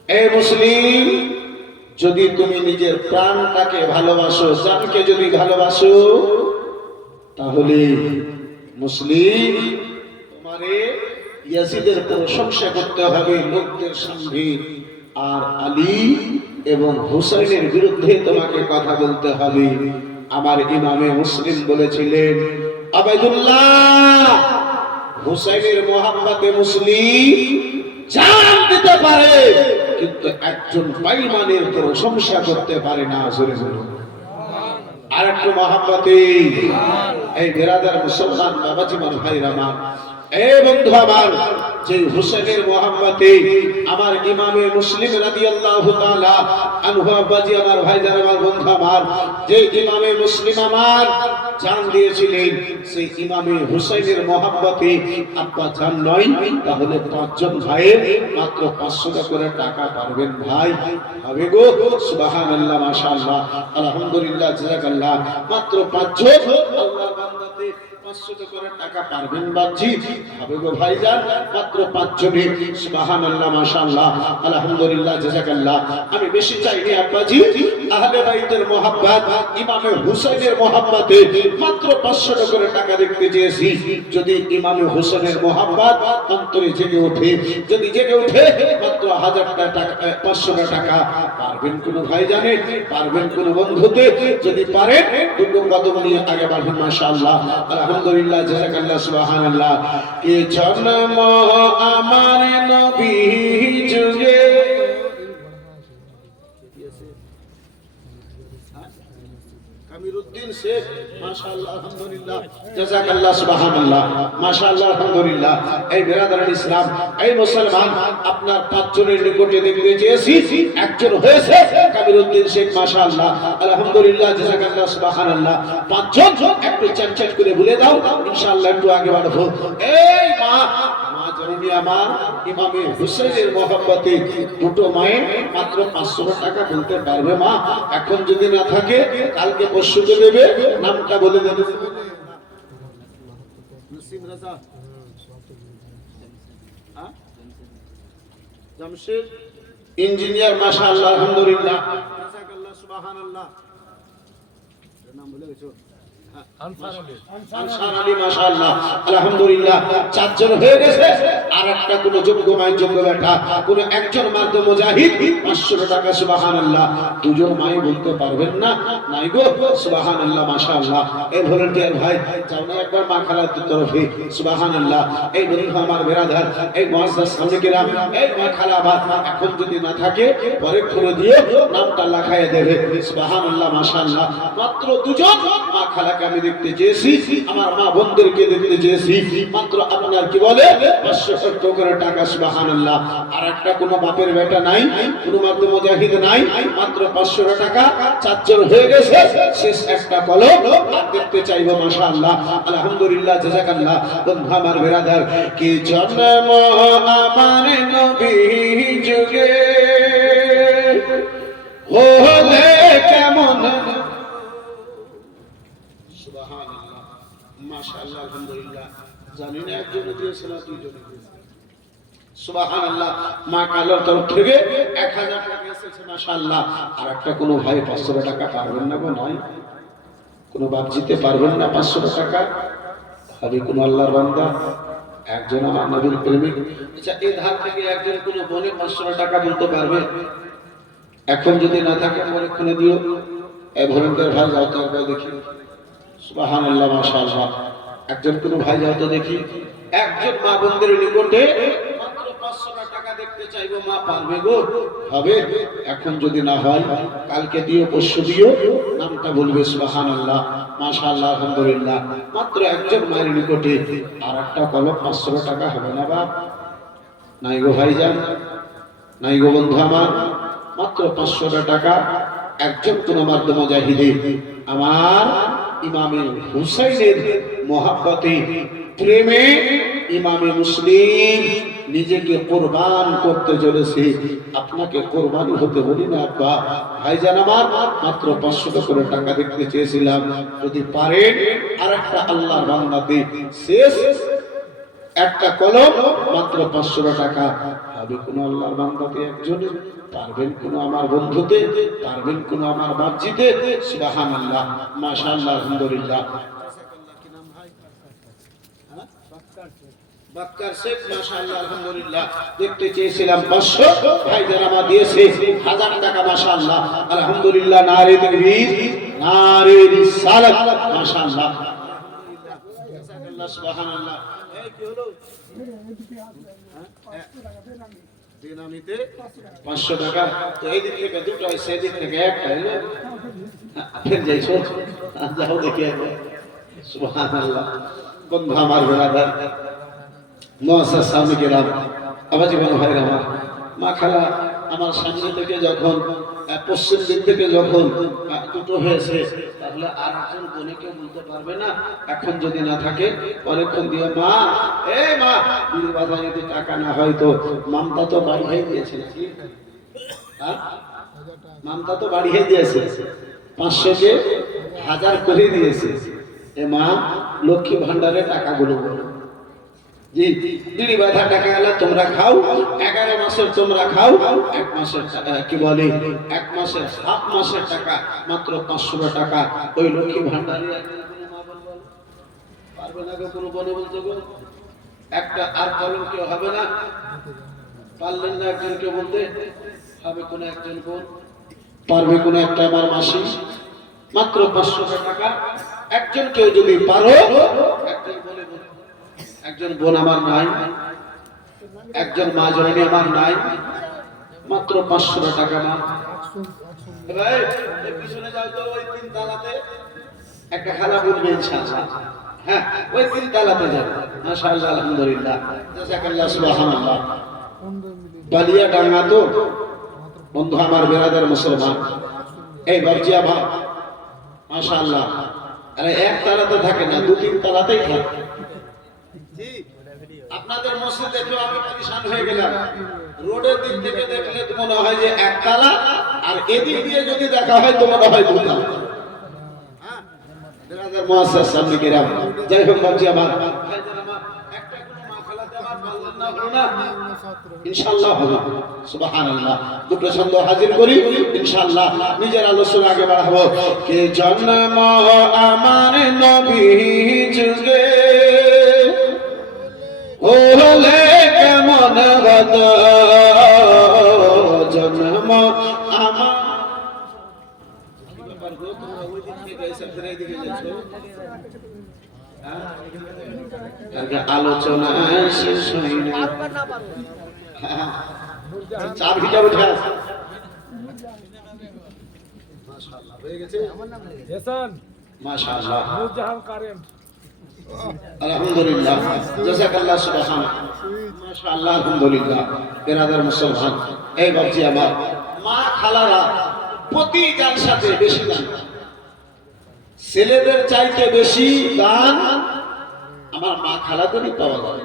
এ মুসলিম, যদি তুমি নিজের প্রাণটাকে ভালোবাসো, জানকে যদি ভালোবাসো, তাহলে মুসলিম তোমারে ইয়াজিদের প্রশংসা করতে হবে লোকদের সামনে, আর আলী এবং হুসাইনের বিরুদ্ধে তোমাকে কথা বলতে হবে। আমার ইমামে মুসলিম বলেছিলেন, আবেদুল্লাহ হুসাইনের মোহাম্মতে মুসলিম জান দিতে পারে, কিন্তু একজন বেঈমানের প্রশংসা করতে পারে না। জোরে বলুন আর একটু মোহাম্মতে। এই বেরাদার মুসলমান বাবাজি মান ভাইরা মান, এ বন্ধু আমার, যে হুসাইনের মোহাম্মতে আমার ইমামে মুসলিম রাদিয়াল্লাহু তাআলা আনহু আব্বাজি, আমার ভাইজান, আমার বন্ধু আমার, যে ইমামে মুসলিম আমার জান দিয়েছিলেন, সেই ইমামে হুসাইনের মোহাম্মতে আব্বা জান নয়, তাহলে পাঁচজন ভাইয়ের মাত্র 500 করে টাকা পারবেন ভাই? হবে গো? সুবহানাল্লাহ, মাশাআল্লাহ, আলহামদুলিল্লাহ, জাযাকাল্লাহ। মাত্র 5 জন আল্লাহর বান্দাতে 500 করে টাকা পারবেন বাজি? হবে গো ভাইজান? মাত্র 5 জনে। সুবহানাল্লাহ, মাশাআল্লাহ, আলহামদুলিল্লাহ, জাযাকাল্লাহ। আমি বেশি চাইনি আব্বাজি, আহলে বাইতের মোহাব্বত, ইমামে হুসাইনের মোহাব্বতে মাত্র 500 করে টাকা দেখতে চেয়েছি। যদি ইমামে হুসাইনের মোহাব্বত অন্তরে জেগে ওঠে, যদি জেগে ওঠে, মাত্র 1000 টাকা, 500 টাকা পারবেন কোন ভাই জানে? পারবেন কোন বন্ধুতে? যদি পারেন দুটো কদম নিয়ে আগে বাড়বেন। মাশাআল্লাহ, আলহামদুলিল্লাহ, জাযাকাল্লাহ, সুবহানাল্লাহ। এ জন্ম আমার নবী যুগে, আমিরউদ্দিন শেখ, মাশাআল্লাহ, আলহামদুলিল্লাহ, জাযাকাল্লাহ, সুবহানাল্লাহ, মাশাআল্লাহ, আলহামদুলিল্লাহ। এই বেরাদার ইসলাম, এই মুসলমান, আপনার 5 জনের নিকটে দেখতে চেয়েছি, একজন হয়েছে আমিরউদ্দিন শেখ, মাশাআল্লাহ, আলহামদুলিল্লাহ, জাযাকাল্লাহ, সুবহানাল্লাহ। 5 জন একটু চাট করে ভুলে দাও, ইনশাআল্লাহ একটু আগে বাড়বো। এই মা জননী আমার, ইমামে হুসাইনের মোহাব্বতে দুটো মায়ের মাত্র 500 টাকা বলতে পারবে মা? এখন যদি না থাকে কালকে পরশুতে দেবে, নামটা বলে দেবে। নসিম রাজা, জামশেদ ইঞ্জিনিয়ার, মাশাআল্লাহ, আলহামদুলিল্লাহ, জাযাকাল্লাহ, সুবহানাল্লাহ। নাম বলে গেছো? আনসার আলী মাশাআল্লাহ আলহামদুলিল্লাহ চারজন হয়ে গেছে। আর একটা কোন যোগ্য মাই যোগ্য বেটা কোন একজন মার্দ মুজাহিদ 500 টাকা সুবহানাল্লাহ। দুজন মাই বলতে পারবেন না নাই গো সুবহানাল্লাহ মাশাআল্লাহ। এই ভলান্টিয়ার ভাই যাও না একবার মা খালার তরফে সুবহানাল্লাহ। এই বন্ধু আমার বিরাদার এই মুআজ্জাজ সামনে কিরাম এই মা খালা বাদ এখন যদি না থাকে পরে খুলে দিয়ে নামটা লেখায় দেবে সুবহানাল্লাহ মাশাআল্লাহ। মাত্র দুজন মা খালাকে আমি দেখতে চেয়েছি, আমার মা বোনদেরকে দেখতে চেয়েছি। মাত্র আপনার কি বলে 500 করে টাকা সুবহানাল্লাহ। আর একটা কোন বাপের বেটা নাই, কোন মার্দ মুজাহিদ নাই, মাত্র 500 টাকা চারজন হয়ে গেছে। শেষ একটা কলম আর দেখতে চাইবো মাশাআল্লাহ আলহামদুলিল্লাহ জাযাকাল্লাহ। বন্ধু আমার বিরাদার কি জন্ম আমার নবী যুগে হলে কেমন সুবহানাল্লাহ মাশাআল্লাহ আলহামদুলিল্লাহ। জানি না একজনে দিয়েছে না দুইজনে দিয়েছে সুবহানাল্লাহ। মা কালোর তরফ থেকে 1000 টাকা এসেছে মাশাআল্লাহ। আর একটা কোন ভাই 500 টাকা পারবেন না গো নাই কোন বাপ জিতে পারবেন না 500 টাকা হবে কোন আল্লাহর বান্দা একজন আমার নবীর প্রেমিক। আচ্ছা এই ধার থেকে একজন কোন বনে 500 টাকা বলতে পারবে? এখন যদি না থাকে পরে খুলে দিও। এই ভলান্টিয়ার ভাই যাও তো একবার দেখি সুবহানাল্লাহ মাশাআল্লাহ। একজন কোন ভাই যাও তো দেখি একজন মা বোনদের নিকটে মাত্র 500 টাকা দেখতে চাইবো। মা পারবে গো হবে? এখন যদি না হয় কালকে দিও পরশু দিও নামটা বলবে সুবহানাল্লাহ মাশাআল্লাহ আলহামদুলিল্লাহ। মাত্র একজন মায়ের নিকটে আর একটা কলম 500 টাকা হবে না বাপ নাই গো ভাইজান নাই গো বন্ধু আমার। মাত্র 500 টাকা একজন কোন মার্দ মুজাহিদের আমার ইমামে হুসাইনের মহব্বতে প্রেমে ইমামে মুসলিম নিজেকে কুরবান করতে চলেছে। আপনাকে কুরবানি হতে বলি না আব্বা ভাইজান আমার। মাত্র 500 করে টাকা দেখতে চেয়েছিলাম, যদি পারেন আর একটা আল্লাহর বান্দাতে শেষ একটা কলম মাত্র 500 টাকা হবে কোন আল্লাহর বান্দাতে একজনে পারবেন কোন আমার বন্ধুতে পারবেন কোন আমার বাপজিতে সুবহানাল্লাহ মাশাআল্লাহ আলহামদুলিল্লাহ। বাক্কার শেখ মাশাআল্লাহ আলহামদুলিল্লাহ দেখতে চেয়েছিলাম 500 ভাইদের আমার দিয়েছে 1000 টাকা মাশাআল্লাহ আলহামদুলিল্লাহ। নারে তাকবীর নারে রিসালাত মাশাআল্লাহ সুবহানাল্লাহ। এই কি হলো দিনামিতে 500 টাকা তো এই দিক থেকে দুটো হয় সেই দিক থেকে একটা হলো ফের যাইছো যাও দেখি সুবহানাল্লাহ। বন্ধু আমার বিরাদার মুআজ্জাজ সামনে গেলাম আবার জীবন ভাই আমার মা খালা আমার সামনে থেকে যখন পশ্চিম দিক থেকে যখন দুটো হয়েছে তাহলে আর একজন বোনে কেউ বলতে পারবে না। এখন যদি না থাকে অনেকক্ষণ দিয়ে মা এ মা বিড়ি বাজা যদি টাকা না হয় তো মামতা তো বাড়িয়ে দিয়েছে নাকি মামতা তো বাড়িয়ে দিয়েছে 500 কে 1000 করে দিয়েছে। এ মা লক্ষ্মী ভান্ডারের টাকাগুলো বলো জি বিড়ি বাঁধা টাকা এলা তোমরা খাও 11 মাসের তোমরা খাও 1 মাসের কি বলে 1 মাসের 7 মাসের টাকা মাত্র 500 টাকা ওই লক্ষ্মী ভান্ডারে পারবে না কোনো বলে বলতে গো একটা আর কলম কেউ হবে না পারলেন না একজনকে বলতে হবে কোন একজন বোন পারবে কোন একটা আমার মাসি মাত্র 500 টাকা একজন কেউ যদি পারো একজন বলে একজন বোন আমার নাই একজন মা জননী আমার নাই মাত্র 500 টাকা না ভাই এই পিছনে যাও তো ওই 3 তালাতে একটা খালা বলবে ইনশাআল্লাহ হ্যাঁ ওই 3 তালাতে যাবে মাশাআল্লাহ আলহামদুলিল্লাহ জাযাকাল্লাহ সুবহানাল্লাহ। বালিয়া ডাঙ্গা তো বন্ধু আমার বিরাদার মুসলমান এই বারজিয়া ভাই মাশাআল্লাহ আরে এক তালাতে থাকে না 2-3 তালাতেই থাকে। আপনাদের মসজিদ দেখে আমি পরিশান হয়ে গেলাম রোডের দিক থেকে দেখলে তো মনে হয় যে একতলা আর এদিক দিয়ে যদি দেখা হয় তো মনে হয় দুতলা। হ্যাঁ মুআজ্জাজ সামনে গেলাম যাই হোক বাবজি আমার একটা কোনো মা খালাতে আমার বললেন ইনশাআল্লাহ হবে। সুবহানাল্লাহ। দুটো ছন্দ হাজির করি ইনশাআল্লাহ। নিজের আলোচনা আগে বাড়াবো। কে জন্ম আমার নবী যুগে হলে কেমন হতো, জন্ম আমার আলোচনা শেষ হয়নি, চার ভিটা উঠে আছে। মাশাআল্লাহ হয়ে গেছে। মাশাআল্লাহ আলহামদুলিল্লাহ জাযাকাল্লাহ সুবহানাল্লাহ মাশাআল্লাহ আলহামদুলিল্লাহ। বেরাদার মুসলমান, এই বাবজি আমার মা খালারা প্রতি জালসাতে বেশি দান, ছেলেদের চাইতে বেশি দান আমার মা খালাদেরই পাওয়া যায়।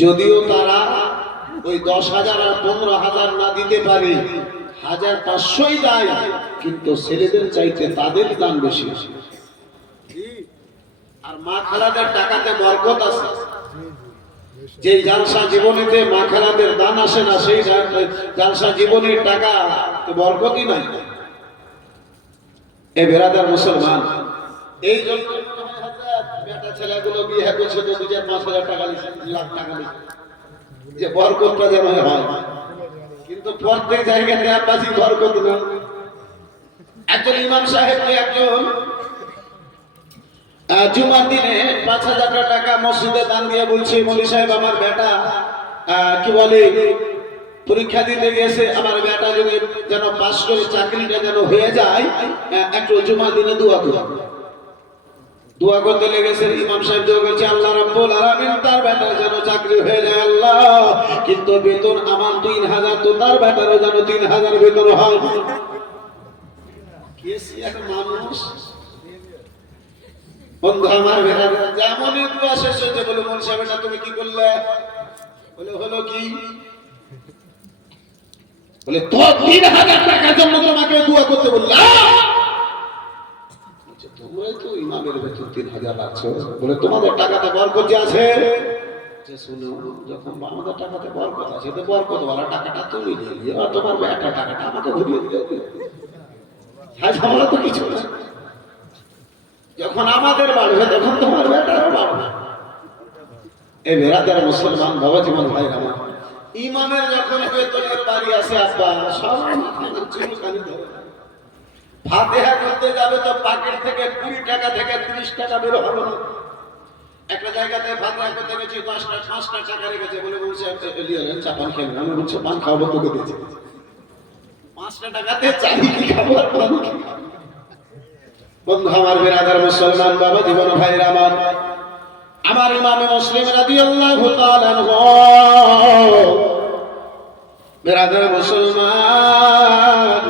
যদিও তারা ওই 10,000 আর 15,000 না দিতে পারে, 1,500ই দেয়, কিন্তু ছেলেদের চাইতে তাদের দান বেশি। আর মা খালাদের টাকাতে বরকত আছে। যে জালসা জীবনীতে মা খালাদের দান আসে না, সেই জালসা জীবনীর টাকা বরকতই নাই। এ বেরাদার মুসলমান, এই জন্য বেটা ছেলেগুলো বিয়ে করছে তো 2,000-5,000 টাকা লাখ টাকা যে বরকতটা যেন হয়, কিন্তু প্রত্যেক জায়গাতে আব্বাসি বরকত না। একজন ইমাম সাহেবকে একজন জুমার দিনে 5,000 টাকা মসজিদে দান দিয়ে বলছে, মৌলী সাহেব আমার বেটা কি বলে পরীক্ষা দিতে গেছে, আমার বেটা যদি যেন পাস করে চাকরিটা যেন হয়ে যায়, একটু জুমার দিনে দোয়া করুন। দোয়া করতে লেগেছে। ইমাম সাহেব দোয়া করছে, আল্লাহ রাব্বুল আলামিন তার বেটার যেন চাকরি হয়ে যায় আল্লাহ, কিন্তু বেতন আমার 3,000, তো তার বেটারও যেন 3,000 বেতন হয়। কেসি একটা মানুষ বন্ধু আমার বেরাদার, যেমনই দোয়া শেষ হয়েছে বলে, মৌলী সাহেব এটা তুমি কি করলে? বলে হলো কি? বলে তো 3,000 টাকার জন্য তোমাকে দোয়া করতে বললাম। তোমরাই তো ইমামের বেতন 3,000 আছো, বলে তোমাদের টাকাতে বরকত যে আছে। যে শুনো, যখন আমাদের টাকাতে বরকত আছে, তো বরকত ওয়ালা টাকাটা তুমি নিয়ে নিও, আর তোমার বেটা টাকাটা আমাকে ঘুরিয়ে দিও। হ্যাঁ, ঝামেলা তো কিছু না। যখন আমাদের বাড়বে তখন তোমার বেটারও বাড়বে। এই বেরাদার মুসলমান বাবা জীবন ভাই আমার, ইমামের যখন বেতনের বাড়ি আছে আব্বা, সব চুলকানি ধরে। ফাতিহা করতে যাবে তো পকেট থেকে 20 টাকা থেকে 30 টাকা বের হবে না। একটা জায়গাতে ফাতিহা করতে গেছি, 5টা টাকা রেখেছে, বলে বলছে এলিয়ান চা পান খেলেন। আমি বলছি পান খাওয়াবো তোকে দিয়েছি, 5টা টাকাতে চাই কি খাবো আর পান কি? বন্ধু আমার বেরাদার মুসলমান বাবা জীবন ভাইরা আমার, আমার ইমামে মুসলিম রাদিয়াল্লাহু তাআলা আনহু, বেরাদার মুসলমান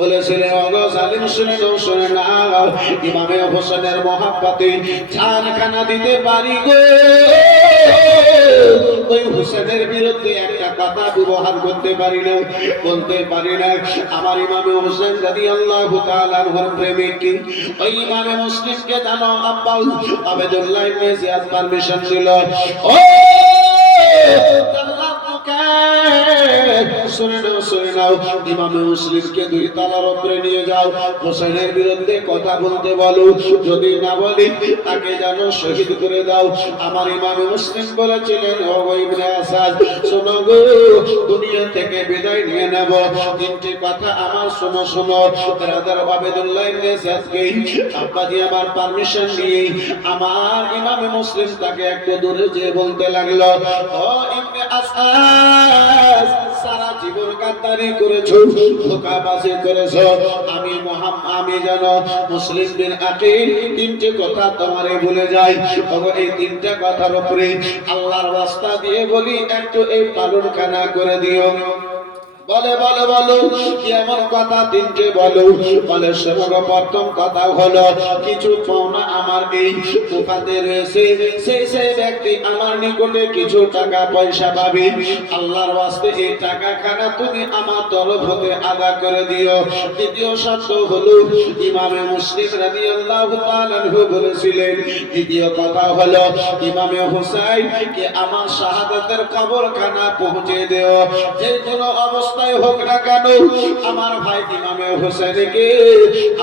বলেছিলেন, ওগো জালিম শুনে নাও, শুনে নাও, ইমামে হোসেনের মহাব্বতে জানখানা দিতে পারি গো। ওই হোসেনের বিরুদ্ধে একটা কথা ব্যবহার করতে পারি না, বলতে পারি না। আমার ইমামে হোসেন রাদিয়াল্লাহু তাআলা আনহুর প্রেমিক ওই ইমামে মুসলিমকে জানো আব্বা আবেদুল্লাহ ইবনে জিয়াদ পারমিশন দিল, ও শুনে নাও, শুনে নাও, ইমামে মুসলিমকে 2 তলার উপরে নিয়ে যাও, হোসেনের বিরুদ্ধে কথা বলতে বলো, যদি না বলি তাকে যেন শহীদ করে দাও। আমার ইমামে মুসলিম বলেছিলেন, ও ইবনে আসাদ শোনো গো, দুনিয়া থেকে বিদায় নিয়ে নেব, 3টি কথা আমার শোনো শোনো। রাদার আবেদুল্লাহ ইবনে আসাদকে আব্বাজি আমার পারমিশন নিয়ে আমার ইমামে মুসলিম তাকে একটু দূরে যেয়ে বলতে লাগলো, ও ইবনে আসাদ, সারা জীবন গাদ্দারি করেছো, ধোঁকাবাজি করেছো, আমি যেন মুসলিম বিন আকিল 3টি কথা তোমারে বলে যাই। এই 3টা কথার উপরে আল্লাহর ওয়াস্তা দিয়ে বলি, একটু এই পালনখানা করে দিও। বলে বলে বলো কি এমন কথা তিনটে বলো। বলে সর্বপ্রথম কথা হলো কিছু পাওনা আমার এই কুফাতে রয়েছে, সেই ব্যক্তি আমার নিকটে কিছু টাকা পয়সা পাবে, আল্লাহর ওয়াস্তে এই টাকা খানা তুমি আমার তরফ হতে আদা করে দিও। দ্বিতীয় শর্ত হলো ইমামে মুসলিম রাদিয়াল্লাহু তাআলা আনহু বলেছিলেন, দ্বিতীয় কথা হলো ইমামে হুসাইন কে আমার শাহাদাতের কবরখানা পৌঁছে দিও। যে কোনো অবস্থায় হোক না কেন আমার ভাই ইমামে হুসাইনকে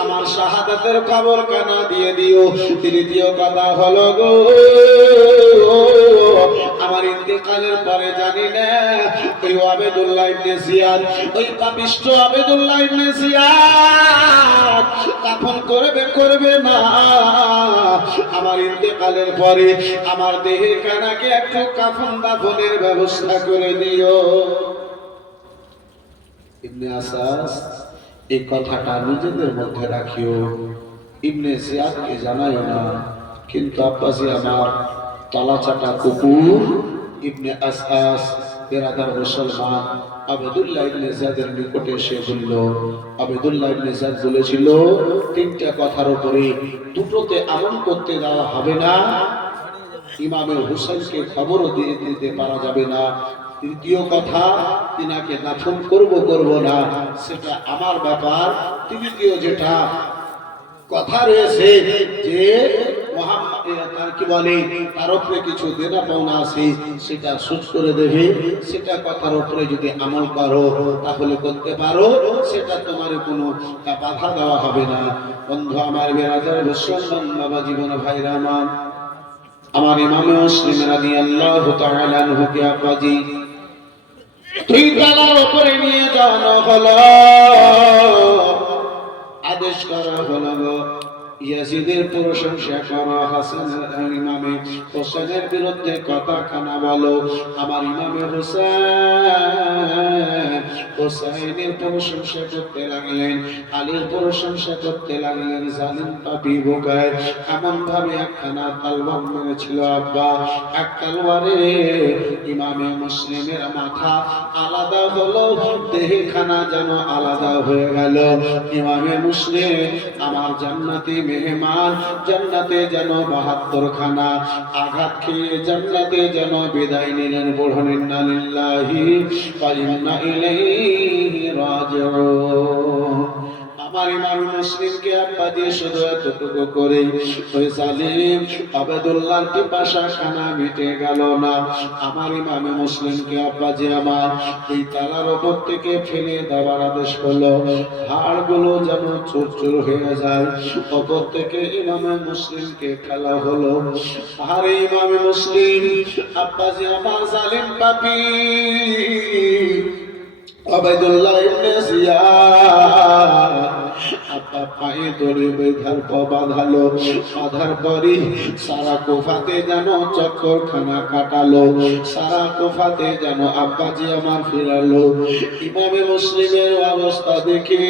আমার শাহাদাতের কবরখানা দিয়ে দিও। তৃতীয় কথা হলো গো আমার ইন্তেকালের পরে জানি না ওই আবেদুল্লাহ ইবনে জিয়াদ, ওই পাপিষ্ঠ আবেদুল্লাহ ইবনে জিয়াদ কাফন করবে না। আমার ইন্তেকালের পরে আমার দেহে কানাকে একটু কাফন দাফনের ব্যবস্থা করে দিও। ইবনে আসাস এই কথাটা নিজেদের মধ্যে রাখিও, ইবনে জিয়াদকে জানাইও না। কিন্তু আব্বাসি আমার তালাচাটা কুকুর ইবনে আসাস বেরাদার মুসলমান আবেদুল্লাহ ইবনে জিয়াদের নিকটে এসে বলল, আবেদুল্লাহ ইবনে জিয়াদ বলেছিল তিনটা কথার উপরে দুটোতে আমল করতে দেওয়া হবে না, ইমামে হুসাইনকে খবরও দিয়ে দিতে পারা যাবে না। তৃতীয় কথা তিনাকে দাফন করব না সেটা আমার ব্যাপার। তৃতীয় যেটা কথা রয়েছে যে কি বলে তার উপরে কিছু দেনা পাওনা আছে সেটা শোধ করে দেবে, সেটা কথার উপরে যদি আমল করো তাহলে করতে পারো, সেটা তোমার কোনো বাধা দেওয়া হবে না। বন্ধু আমার বেরাদার মুসলমান বাবা জীবন ভাইরা আমার ইমামে মুসলিম রাদিয়াল্লাহু তাআলা আনহু কে আব্বাজি দুই তলার উপরে নিয়ে যাওয়া হলো, আদেশ করা হলো ইয়াজিদের প্রশংসা করো, হাসানের ইমামে হোসেনের বিরুদ্ধে কথা কানা বলো। আমার ইমামে হোসেনের প্রশংসা করতে লাগলেন, আলীর প্রশংসা করতে লাগলেন। জালিম পাপী বোকায় এমন ভাবে একখানা তলোয়ার মেরেছিল আব্বা, এক তলোয়ারে ইমামে মুসলিমের মাথা আলাদা হলো, দেহখানা যেন আলাদা হয়ে গেল। ইমামে মুসলিম আমার জান্নাতি মেহমান, জান্নাতে যেন ৭২ খানা আঘাত খেয়ে জান্নাতে যেন বিদায় নিলেন। পড়ুন ইন্না লিল্লাহি ওয়া ইন্না ইলাইহি রাজিউন। আমার ইমাম মুসলিমকে আব্বা দিয়ে শুধু এতটুকু করে ওই জালিম আবেদুল্লাহর পিপাসা খানা মিটে গেল না। আমার ইমাম মুসলিমকে আব্বা যে আমার এই তালার উপর থেকে ফেলে দেওয়ার আদেশ হলো, হাড়গুলো যেন চুরচুর হয়ে যায়। উপর থেকে ইমাম মুসলিমকে ফেলা হলো। আর ইমাম মুসলিম আব্বা যে আমার জালিম পাপী আবেদুল্লাহ ইবনে জিয়াদ আব্বা পায়ে ধরে বেধার বাঁধালো, বাঁধার পরে সারা কোফাতে যেন চক্করখানা কাটালো, সারা কোফাতে যেন আব্বাজি আমার ফিরালো। ইমামে মুসলিমের অবস্থা দেখে,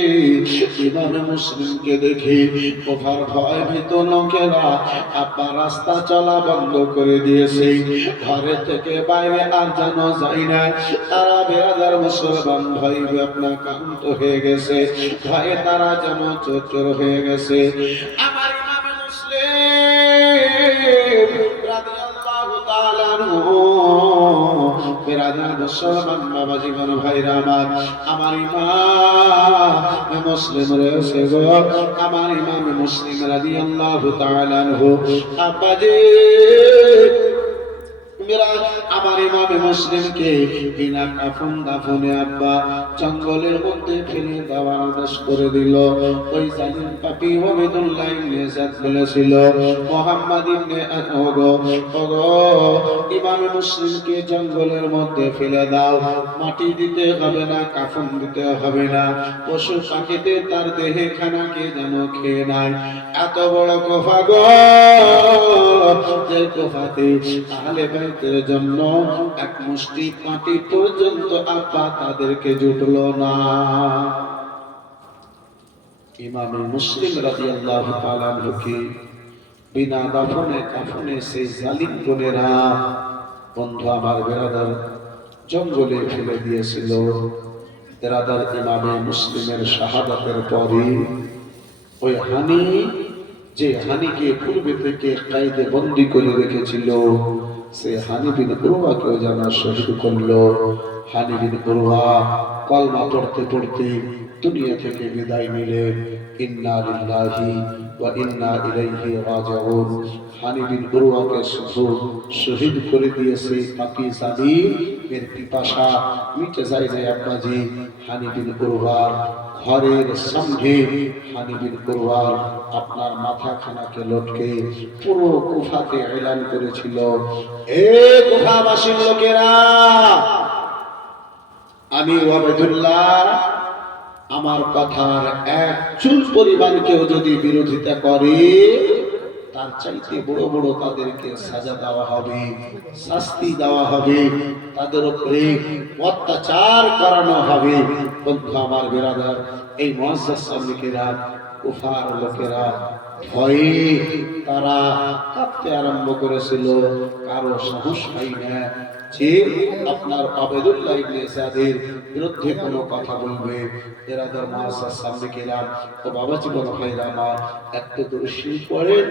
ইমামে মুসলিমকে দেখে কোফার ভয় ভীত লোকেরা আব্বা রাস্তা চলা বন্ধ করে দিয়েছে, ঘরে থেকে বাইরে আর যেন যায় না। তারা বেরাদার মুসলমান ভাই আপনার কান্ত হয়ে গেছে, ভয়ে তারা যেন চোর হয়ে গেছে। আমার ইমামে মুসলিম রাদিয়াল্লাহু তাআলা আনহু বেরাদার মুসলমান বাবা জীবন ভাইরা আমার ইমাম মুসলিম রয়েছে গো, আমার ইমাম মুসলিম রাদিয়াল্লাহু তাআলা আনহু আব্বাজি আমার ইমামে মুসলিমকে বিনা কাফন দাফনে আব্বা জঙ্গলের মধ্যে ফেলে দেওয়ার আদেশ করে দিল। ওই জালিম পাপী আবেদুল্লাহ ইবনে জিয়াদ বলেছিল, মুহাম্মদ ইবনে ইমামে মুসলিমকে জঙ্গলের মধ্যে ফেলে দাও, মাটি দিতে হবে না, কাফন দিতে হবে না, পশু পাখিতে তার দেহে খানাকে যেন খেয়ে নাই। এত বড় কোফা গো, যে কোফাতে আহলে বাইতের জন্য এক মুষ্টি মাটি পর্যন্ত আব্বা তাদেরকে জুটলো না। ইমাম মুসলিম রাদিয়াল্লাহু তাআলা আনহুকে বিনা দাফনে কাফনে সেই জালিম গুনেরা বন্ধু আমার বেরাদার জঙ্গলে ফেলে দিয়েছিল। এরাদার ইমামে মুসলিমের শাহাদাতের পরে ওই হানি, যে হানিকে পূর্বে থেকে কায়দে বন্দী করে রেখেছিল, সে হানি বিন উরওয়াকেও যেন শহীদ করলো। হানি বিন উরওয়া কলমা পড়তে পড়তে দুনিয়া থেকে বিদায় নিলেন। ইন্না লিল্লাহি ওয়া ইন্না ইলাইহি রাজিউন। হানি বিন উরওয়াকে শুধু শহীদ করে দিয়েছে পাকি জালিম এর পিপাসা মিটে যায় না আব্বাজি। হানি বিন উরওয়ার ঘরের সামনে হানি বিন উরওয়ার আপনার মাথাখানাকে লটকে পুরো কুফাতে এলান করেছিল, এ কুফাবাসীর লোকেরা, আমি ওয়াবেদুল্লাহ আমার কথার এক চুল পরিমাণ কেউ যদি বিরোধিতা করে, তার চাইতে বড় বড় তাদেরকে সাজা দেওয়া হবে, শাস্তি দেওয়া হবে, তাদের উপরে অত্যাচার করানো হবে। বন্ধু আমার বিরাদার, এই মুআজ্জাজ শ্রমিকেরা, কুফার লোকেরা ভয়ে তারা কাঁপতে আরম্ভ করেছিল। কারো সাহস পাই না যে আপনার আবেদুল্লাহ ইবনে সাদের বিরুদ্ধে কোনো কথা বলবে। এরাদার মুআজ্জাজ শ্রমিকেরা ও বাবা জীবন ভাইরা আমার একটু দূরে পড়েন।